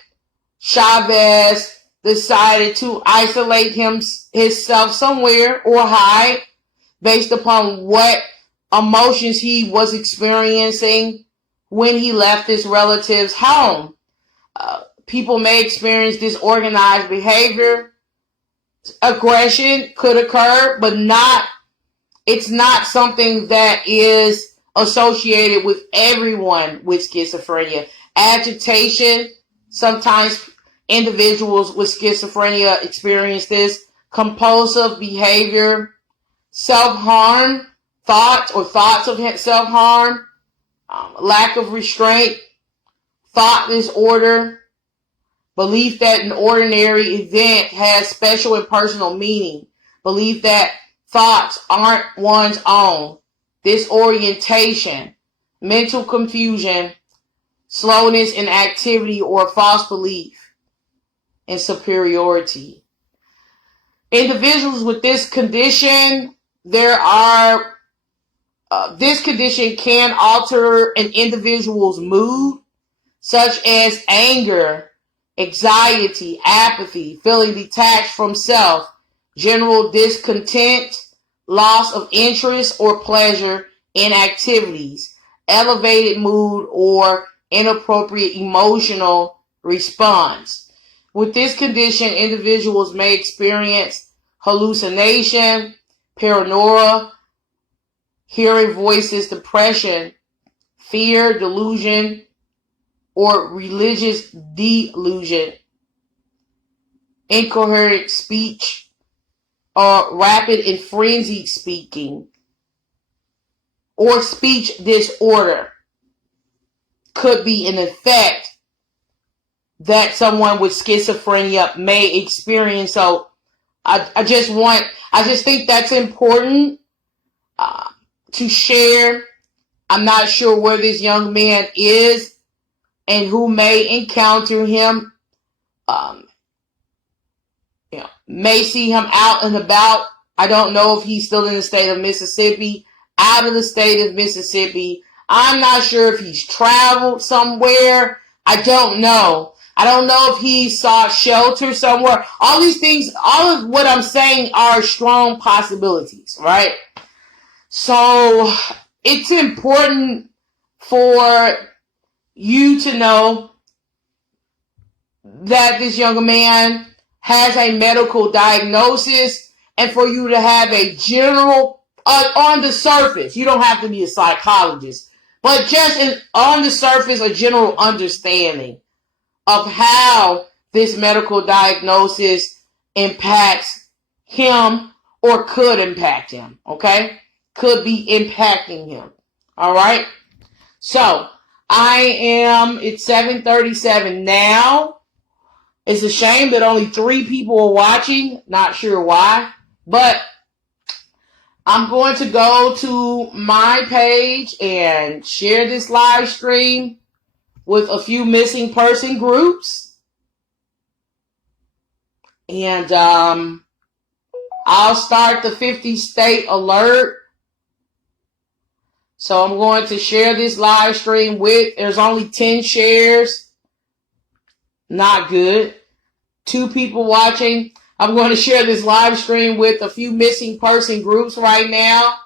Chavez decided to isolate himself somewhere or hide based upon what emotions he was experiencing when he left his relative's home. People may experience disorganized behavior. Aggression could occur, but it's not something that is associated with everyone with schizophrenia. Agitation, sometimes individuals with schizophrenia experience this. Compulsive behavior, self-harm, thoughts of self-harm, lack of restraint, thought disorder, belief that an ordinary event has special and personal meaning, belief that thoughts aren't one's own, disorientation, mental confusion, slowness in activity or false belief in superiority. Individuals with this condition, this condition can alter an individual's mood, such as anger, anxiety, apathy, feeling detached from self, general discontent, loss of interest or pleasure in activities, elevated mood, or inappropriate emotional response. With this condition, individuals may experience hallucination, paranoia, hearing voices, depression, fear, delusion, or religious delusion, incoherent speech, or rapid and frenzied speaking, or speech disorder could be an effect that someone with schizophrenia may experience. So I just think that's important to share. I'm not sure where this young man is and who may encounter him. May see him out and about. I don't know if he's still in the state of Mississippi, out of the state of Mississippi. I'm not sure if he's traveled somewhere. I don't know. I don't know if he sought shelter somewhere. All these things, all of what I'm saying are strong possibilities, right? So it's important for you to know that this young man has a medical diagnosis, and for you to have a general, on the surface, you don't have to be a psychologist, but just on the surface, a general understanding of how this medical diagnosis impacts him or could impact him, okay? Could be impacting him, all right? So, it's 7:37 now. It's a shame that only 3 people are watching. Not sure why. But I'm going to go to my page and share this live stream with a few missing person groups. And I'll start the 50 state alert. So I'm going to share this live stream there's only 10 shares. Not good. 2 people watching. I'm going to share this live stream with a few missing person groups right now.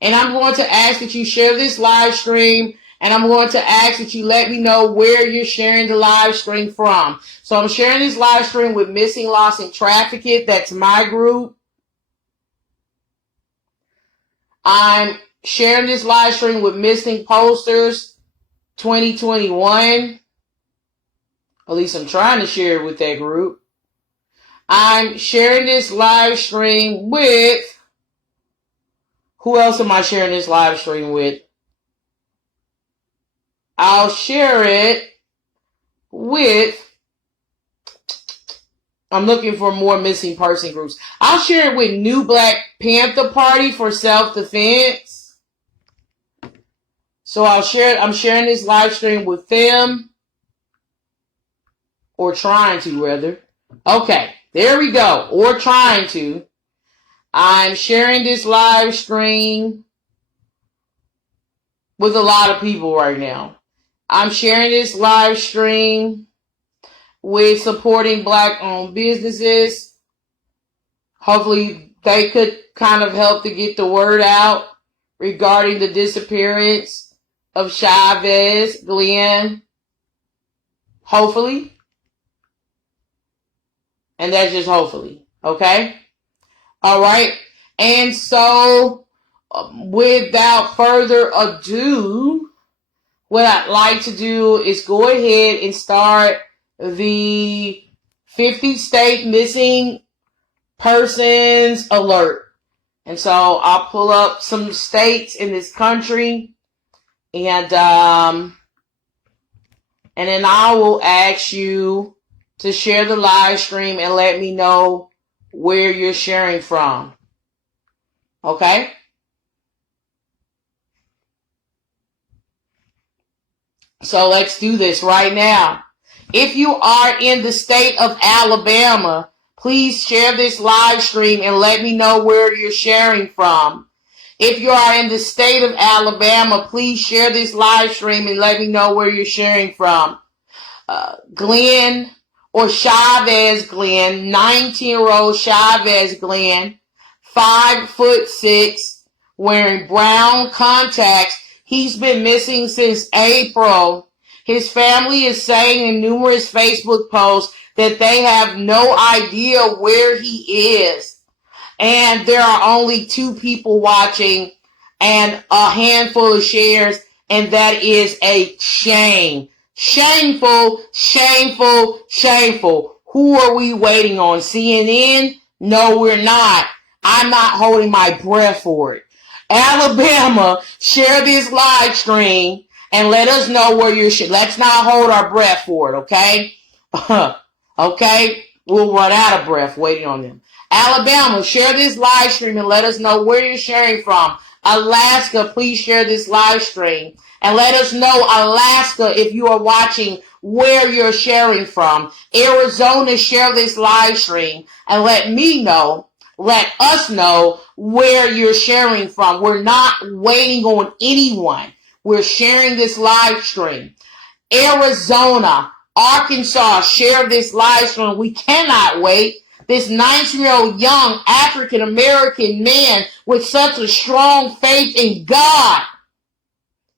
And I'm going to ask that you share this live stream. And I'm going to ask that you let me know where you're sharing the live stream from. So I'm sharing this live stream with Missing, Lost, and Trafficked. That's my group. I'm sharing this live stream with Missing Posters 2021. At least I'm trying to share it with that group. I'm sharing this live stream with... Who else am I sharing this live stream with? I'll share it with... I'm looking for more missing person groups. I'll share it with New Black Panther Party for self-defense. So I'm sharing this live stream with them. Or trying to, rather. Okay, there we go. Or trying to. I'm sharing this live stream with a lot of people right now. I'm sharing this live stream with supporting Black-owned businesses. Hopefully they could kind of help to get the word out regarding the disappearance of Chavez, Glenn. Hopefully. And that's just hopefully. Okay? All right. And so, without further ado, what I'd like to do is go ahead and start the 50 state missing persons alert. And so I'll pull up some states in this country, and then I will ask you to share the live stream and let me know where you're sharing from. Okay? So let's do this right now. If you are in the state of Alabama, please share this live stream and let me know where you're sharing from. If you are in the state of Alabama, please share this live stream and let me know where you're sharing from. Glenn or Chavez Glenn, 19-year-old Chavez Glenn, 5'6", wearing brown contacts. He's been missing since April. His family is saying in numerous Facebook posts that they have no idea where he is. And there are only 2 people watching and a handful of shares, and that is a shame. Shameful, shameful, shameful. Who are we waiting on? CNN? No, we're not. I'm not holding my breath for it. Alabama, share this live stream and let us know where you're. Let's not hold our breath for it, okay? Okay? We'll run out of breath waiting on them. Alabama, share this live stream and let us know where you're sharing from. Alaska, please share this live stream. And let us know, Alaska, if you are watching, where you're sharing from. Arizona, share this live stream. And let me know, let us know where you're sharing from. We're not waiting on anyone. We're sharing this live stream. Arizona, Arkansas, share this live stream. We cannot wait. This 19-year-old young African-American man with such a strong faith in God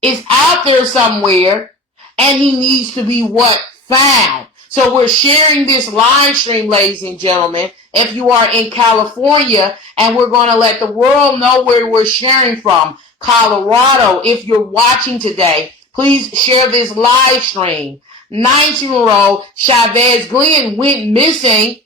is out there somewhere, and he needs to be what? Found. So we're sharing this live stream, ladies and gentlemen, if you are in California, and we're going to let the world know where we're sharing from. Colorado, if you're watching today, please share this live stream. 19-year-old Chavez Glenn went missing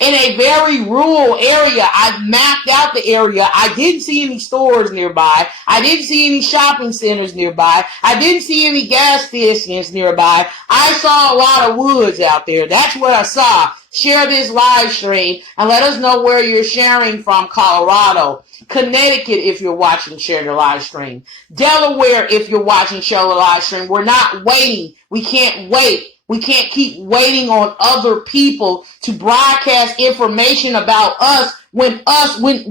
in a very rural area. I've mapped out the area. I didn't see any stores nearby. I didn't see any shopping centers nearby. I didn't see any gas stations nearby. I saw a lot of woods out there. That's what I saw. Share this live stream and let us know where you're sharing from. Colorado. Connecticut, if you're watching, share the live stream. Delaware, if you're watching, share the live stream. We're not waiting. We can't wait. We can't keep waiting on other people to broadcast information about us when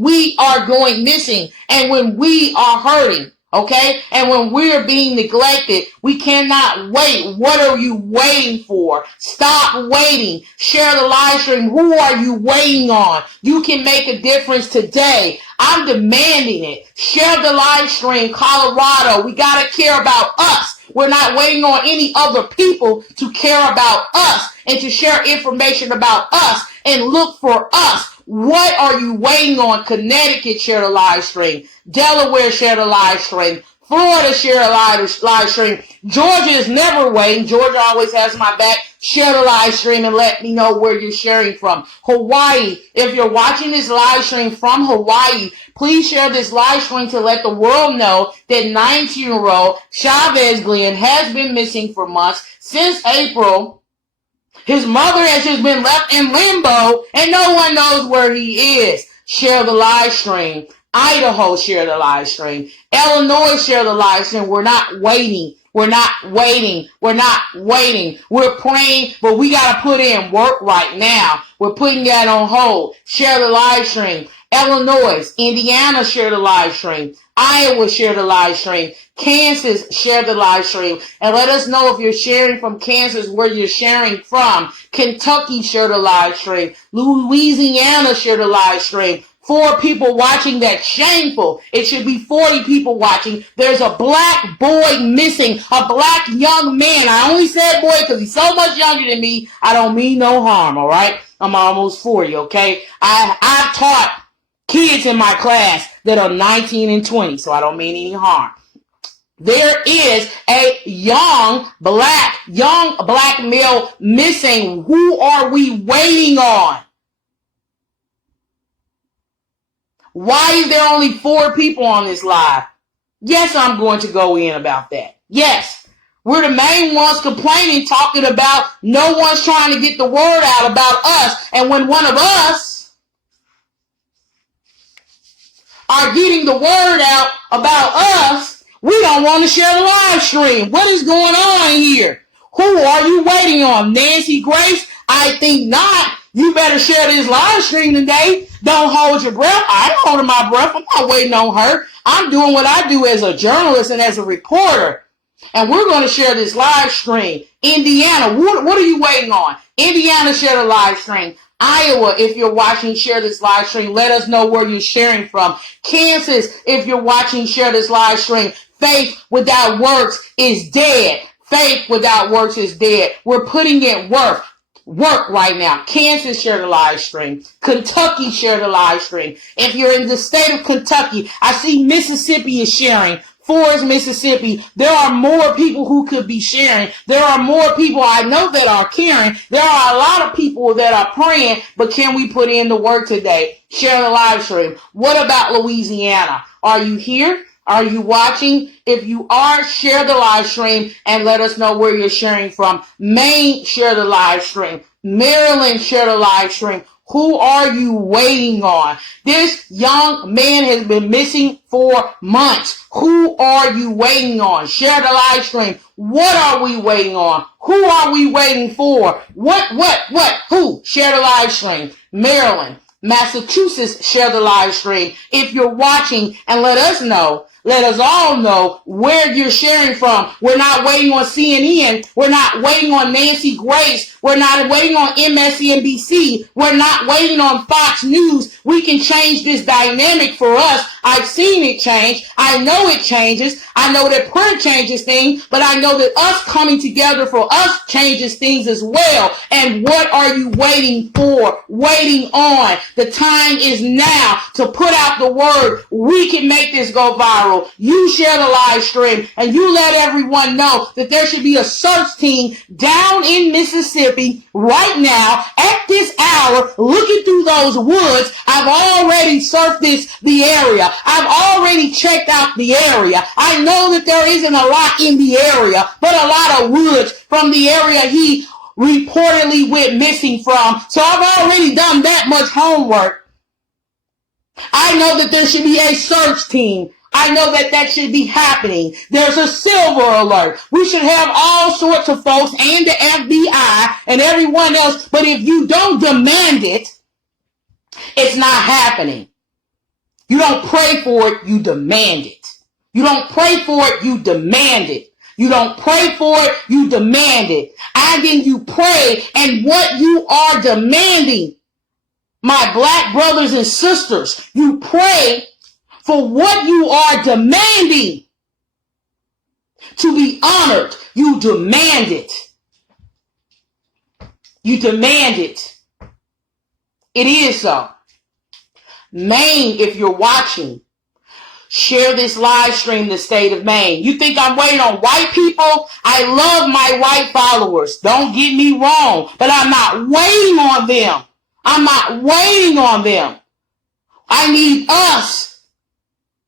we are going missing and when we are hurting. Okay? And when we're being neglected, we cannot wait. What are you waiting for? Stop waiting. Share the live stream. Who are you waiting on? You can make a difference today. I'm demanding it. Share the live stream. Colorado, we got to care about us. We're not waiting on any other people to care about us and to share information about us and look for us. What are you waiting on? Connecticut, share the live stream. Delaware, share the live stream. Florida, share the live stream. Georgia is never waiting. Georgia always has my back. Share the live stream and let me know where you're sharing from. Hawaii, if you're watching this live stream from Hawaii, please share this live stream to let the world know that 19-year-old Chavez Glenn has been missing for months. Since April, his mother has just been left in limbo and no one knows where he is. Share the live stream. Idaho, share the live stream. Illinois, share the live stream. We're not waiting. We're not waiting. We're not waiting. We're praying, but we got to put in work right now. We're putting that on hold. Share the live stream. Illinois, Indiana, share the live stream. Iowa, share the live stream. Kansas, share the live stream. And let us know if you're sharing from Kansas, where you're sharing from. Kentucky, share the live stream. Louisiana, share the live stream. 4 people watching, that's shameful. It should be 40 people watching. There's a black boy missing, a black young man. I only said boy because he's so much younger than me. I don't mean no harm, all right? I'm almost 40, okay? I've taught kids in my class that are 19 and 20, so I don't mean any harm. There is a young black male missing. Who are we waiting on? Why is there only 4 people on this live? Yes, I'm going to go in about that. Yes, we're the main ones complaining, talking about no one's trying to get the word out about us. And when one of us are getting the word out about us, we don't want to share the live stream. What is going on here? Who are you waiting on? Nancy Grace? I think not. You better share this live stream today. Don't hold your breath. I ain't holding my breath. I'm not waiting on her. I'm doing what I do as a journalist and as a reporter. And we're going to share this live stream. Indiana, what are you waiting on? Indiana, share the live stream. Iowa, if you're watching, share this live stream. Let us know where you're sharing from. Kansas, if you're watching, share this live stream. Faith without works is dead. Faith without works is dead. We're putting in work right now. Kansas, share the live stream. Kentucky, share the live stream. If you're in the state of Kentucky, I see Mississippi is sharing. Forest, Mississippi. There are more people who could be sharing. There are more people I know that are caring. There are a lot of people that are praying, but can we put in the work today? Share the live stream. What about Louisiana? Are you here? Are you watching? If you are, share the live stream and let us know where you're sharing from. Maine, share the live stream. Maryland, share the live stream. Who are you waiting on? This young man has been missing for months. Who are you waiting on? Share the live stream. What are we waiting on? Who are we waiting for? What? Who? Share the live stream. Maryland, Massachusetts, share the live stream. If you're watching, and let us know. Let us all know where you're sharing from. We're not waiting on CNN. We're not waiting on Nancy Grace. We're not waiting on MSNBC. We're not waiting on Fox News. We can change this dynamic for us. I've seen it change. I know it changes. I know that prayer changes things, but I know that us coming together for us changes things as well. And what are you waiting for? Waiting on. The time is now to put out the word. We can make this go viral. You share the live stream and you let everyone know that there should be a search team down in Mississippi right now at this hour looking through those woods. I've already surfaced the area. I've already checked out the area. I know that there isn't a lot in the area, but a lot of woods from the area he reportedly went missing from. So I've already done that much homework. I know that there should be a search team. I know that should be happening. There's a silver alert. We should have all sorts of folks and the FBI and everyone else. But if you don't demand it, it's not happening. You don't pray for it, you demand it. You don't pray for it, you demand it. You don't pray for it, you demand it. And then you pray, and what you are demanding, my black brothers and sisters, you pray for what you are demanding to be honored. You demand it. You demand it. It is so. Maine, if you're watching, share this live stream, the state of Maine. You think I'm waiting on white people? I love my white followers. Don't get me wrong, but I'm not waiting on them. I'm not waiting on them. I need us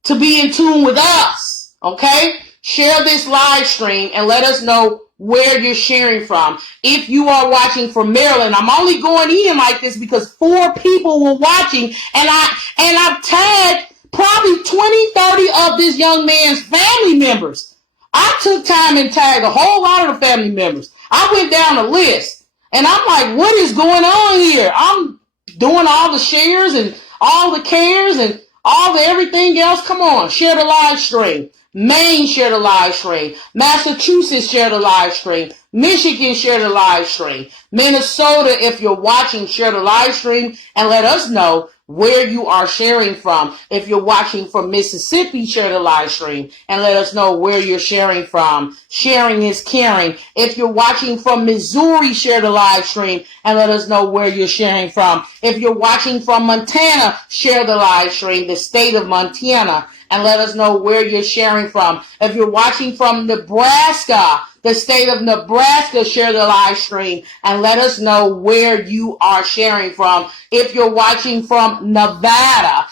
to be in tune with us, okay? Share this live stream and let us know where you're sharing from. If you are watching from Maryland, I'm only going in like this because 4 people were watching, and I've tagged probably 20, 30 of this young man's family members. I took time and tagged a whole lot of the family members. I went down the list, and I'm like, what is going on here? I'm doing all the shares and all the cares and all the everything else. Come on, share the live stream. Maine, share the live stream. Massachusetts, share the live stream. Michigan, share the live stream. Minnesota, if you're watching, share the live stream and let us know where you are sharing from. If you're watching from Mississippi, share the live stream and let us know where you're sharing from. Sharing is caring. If you're watching from Missouri, share the live stream and let us know where you're sharing from. If you're watching from Montana, share the live stream, the state of Montana, and let us know where you're sharing from. If you're watching from Nebraska, the state of Nebraska, share the live stream and let us know where you are sharing from. If you're watching from Nevada,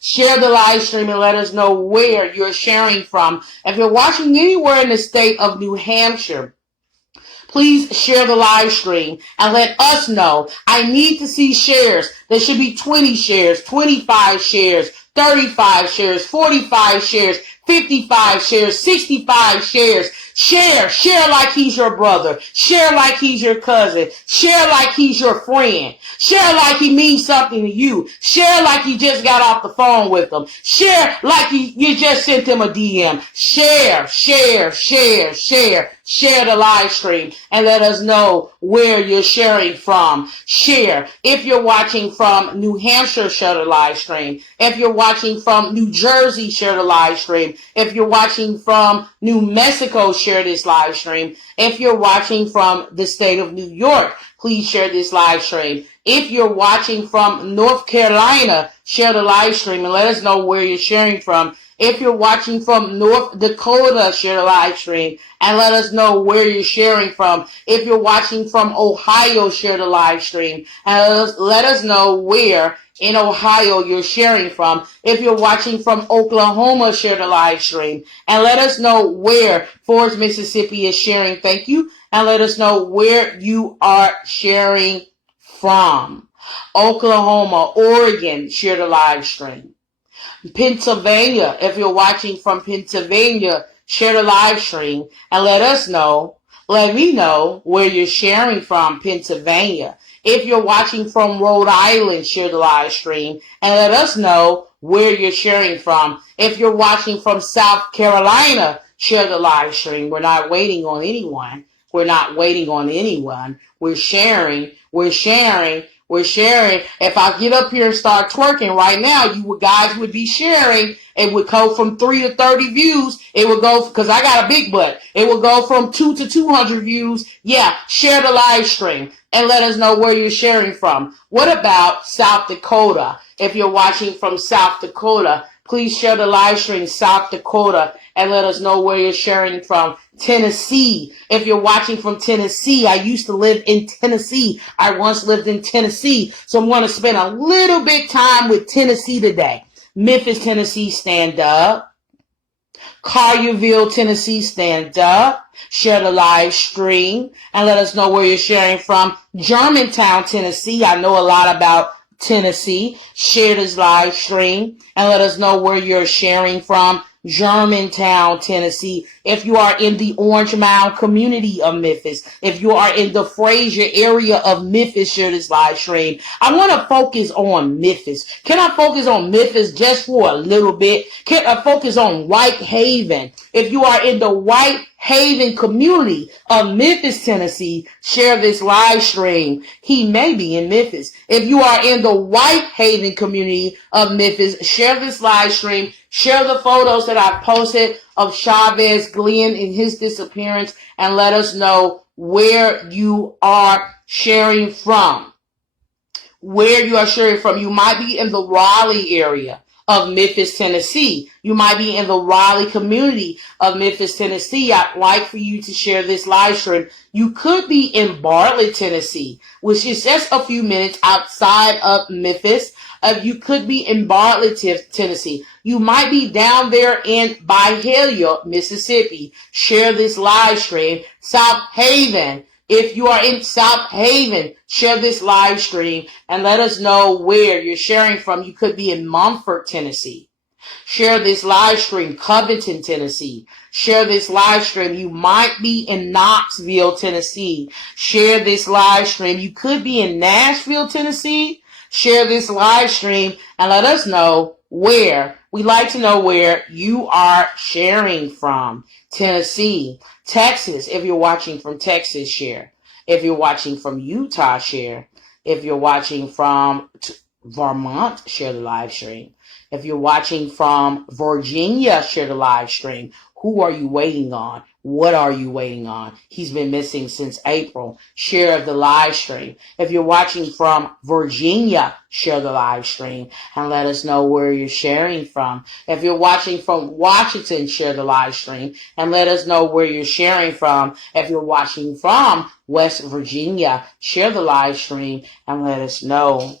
share the live stream and let us know where you're sharing from. If you're watching anywhere in the state of New Hampshire, please share the live stream and let us know. I need to see shares. There should be 20 shares, 25 shares, 35 shares, 45 shares, 55 shares, 65 shares. Share like he's your brother. Share like he's your cousin. Share like he's your friend. Share like he means something to you. Share like you just got off the phone with him. Share like you just sent him a DM. Share the live stream and let us know where you're sharing from. Share. If you're watching from New Hampshire, share the live stream. If you're watching from New Jersey, share the live stream. If you're watching from New Mexico, share this live stream. If you're watching from the state of New York, please share this live stream. If you're watching from North Carolina, share the live stream and let us know where you're sharing from. If you're watching from North Dakota, share the live stream and let us know where you're sharing from. If you're watching from Ohio, share the live stream and let us know where in Ohio you're sharing from. If you're watching from Oklahoma, share the live stream and let us know where Forest, Mississippi is sharing. Thank you. And let us know where you are sharing from. Oklahoma, Oregon, share the live stream. Pennsylvania, if you're watching from Pennsylvania, share the live stream and let me know where you're sharing from Pennsylvania. If you're watching from Rhode Island, share the live stream and let us know where you're sharing from. If you're watching from South Carolina, share the live stream. We're not waiting on anyone. We're not waiting on anyone. We're sharing. We're sharing. We're sharing. If I get up here and start twerking right now, you guys would be sharing. It would go from 3 to 30 views. It would go, because I got a big butt. It would go from 2 to 200 views. Yeah, share the live stream and let us know where you're sharing from. What about South Dakota? If you're watching from South Dakota, please share the live stream, South Dakota, and let us know where you're sharing from. Tennessee. If you're watching from Tennessee, I used to live in Tennessee. I once lived in Tennessee. So I'm going to spend a little bit time with Tennessee today. Memphis, Tennessee, stand up. Collierville, Tennessee, stand up. Share the live stream and let us know where you're sharing from. Germantown, Tennessee. I know a lot about Tennessee. Share this live stream and let us know where you're sharing from. Germantown, Tennessee. If you are in the Orange Mound community of Memphis, if you are in the Fraser area of Memphis, share this live stream. I want to focus on Memphis. Can I focus on Memphis just for a little bit? Can I focus on Whitehaven? If you are in the Whitehaven community of Memphis, Tennessee, share this live stream. He may be in Memphis. If you are in the Whitehaven community of Memphis, share this live stream. Share the photos that I posted of Chavez Glenn in his disappearance and let us know where you are sharing from. Where you are sharing from. You might be in the Raleigh area of Memphis, Tennessee. You might be in the Raleigh community of Memphis, Tennessee. I'd like for you to share this live stream. You could be in Bartlett, Tennessee, which is just a few minutes outside of Memphis. You could be in Bartlett, Tennessee. You might be down there in Byhalia, Mississippi. Share this live stream. South Haven. If you are in South Haven, share this live stream and let us know where you're sharing from. You could be in Mumford, Tennessee. Share this live stream. Covington, Tennessee. Share this live stream. You might be in Knoxville, Tennessee. Share this live stream. You could be in Nashville, Tennessee. Share this live stream and let us know where. We'd like to know where you are sharing from. Tennessee, Texas. If you're watching from Texas, share. If you're watching from Utah, share. If you're watching from Vermont, share the live stream. If you're watching from Virginia, share the live stream. Who are you waiting on? What are you waiting on? He's been missing since April. Share the live stream. If you're watching from Virginia, share the live stream and let us know where you're sharing from. If you're watching from Washington, share the live stream and let us know where you're sharing from. If you're watching from West Virginia, share the live stream and let us know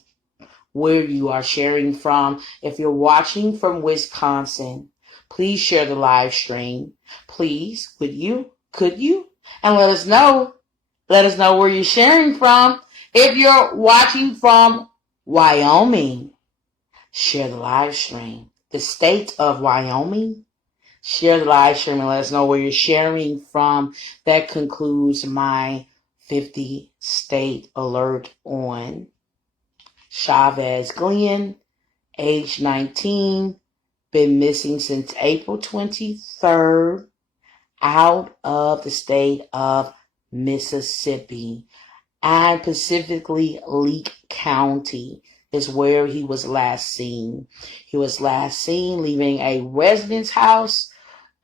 where you are sharing from. If you're watching from Wisconsin, please share the live stream. Please, could you? And let us know. Let us know where you're sharing from. If you're watching from Wyoming, share the live stream. The state of Wyoming, share the live stream and let us know where you're sharing from. That concludes my 50 state alert on Chavez Glenn, age 19, been missing since April 23rd, out of the state of Mississippi, and specifically Leake County is where he was last seen. He was last seen leaving a residence house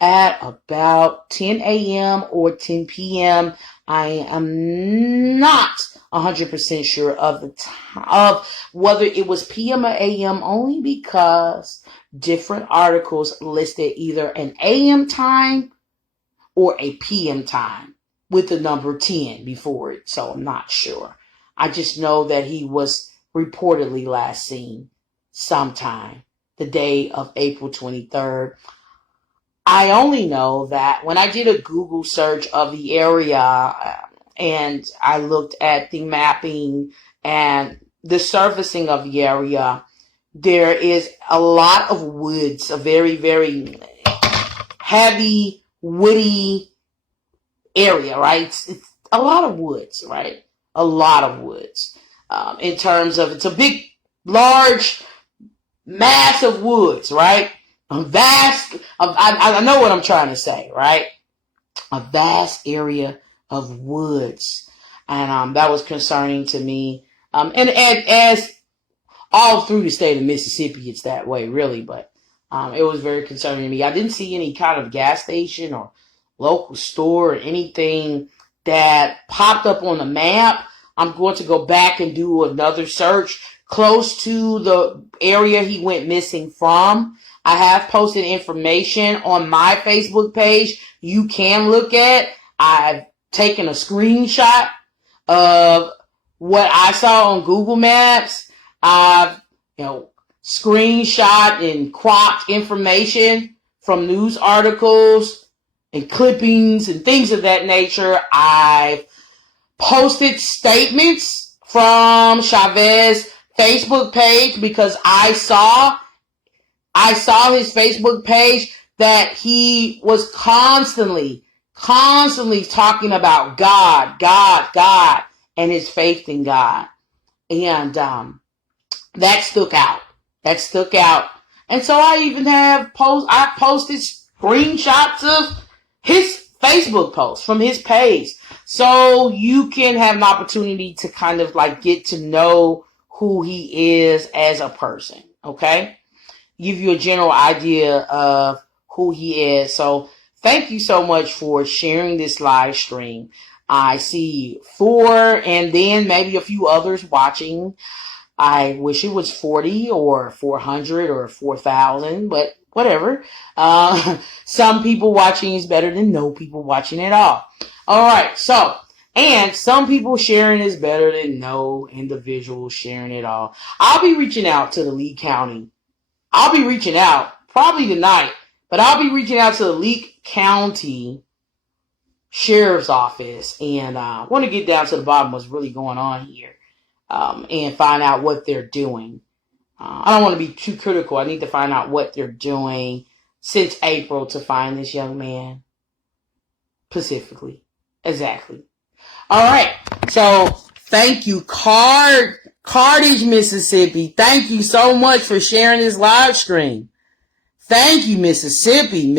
at about 10 a.m. or 10 p.m. I am not 100% sure of the time of whether it was p.m. or a.m. only because different articles listed either an a.m. time or a p.m. time with the number 10 before it. So I'm not sure. I just know that he was reportedly last seen sometime the day of April 23rd. I only know that when I did a Google search of the area and I looked at the mapping and the surfacing of the area, there is a lot of woods, a very, very heavy, woody area, right? It's a lot of woods, right? A lot of woods. In terms of, it's a big, large mass of woods, right? A vast, I know what I'm trying to say, right? A vast area of woods. And that was concerning to me. And as all through the state of Mississippi, it's that way, really. But it was very concerning to me. I didn't see any kind of gas station or local store or anything that popped up on the map. I'm going to go back and do another search close to the area he went missing from. I have posted information on my Facebook page you can look at. I've taken a screenshot of what I saw on Google Maps. I've, screenshot and cropped information from news articles and clippings and things of that nature. I've posted statements from Chavez Facebook page because I saw his Facebook page that he was constantly talking about God, and his faith in God. And that stuck out. And so I even have posted screenshots of his Facebook post from his page. So you can have an opportunity to kind of like get to know who he is as a person. Okay? Give you a general idea of who he is. So thank you so much for sharing this live stream. I see 4 and then maybe a few others watching. I wish it was 40 or 400 or 4,000, but whatever. Some people watching is better than no people watching at all. All right. So, and some people sharing is better than no individual sharing at all. I'll be reaching out to the Lee County. I'll be reaching out probably tonight, but I'll be reaching out to the Lee County Sheriff's Office and want to get down to the bottom of what's really going on here and find out what they're doing. I don't want to be too critical. I need to find out what they're doing since April to find this young man specifically. Exactly. All right. So thank you, Carthage, Mississippi. Thank you so much for sharing this live stream. Thank you, Mississippi.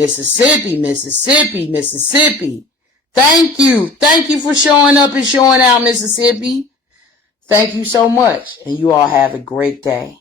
Thank you. Thank you for showing up and showing out, Mississippi. Thank you so much. And you all have a great day.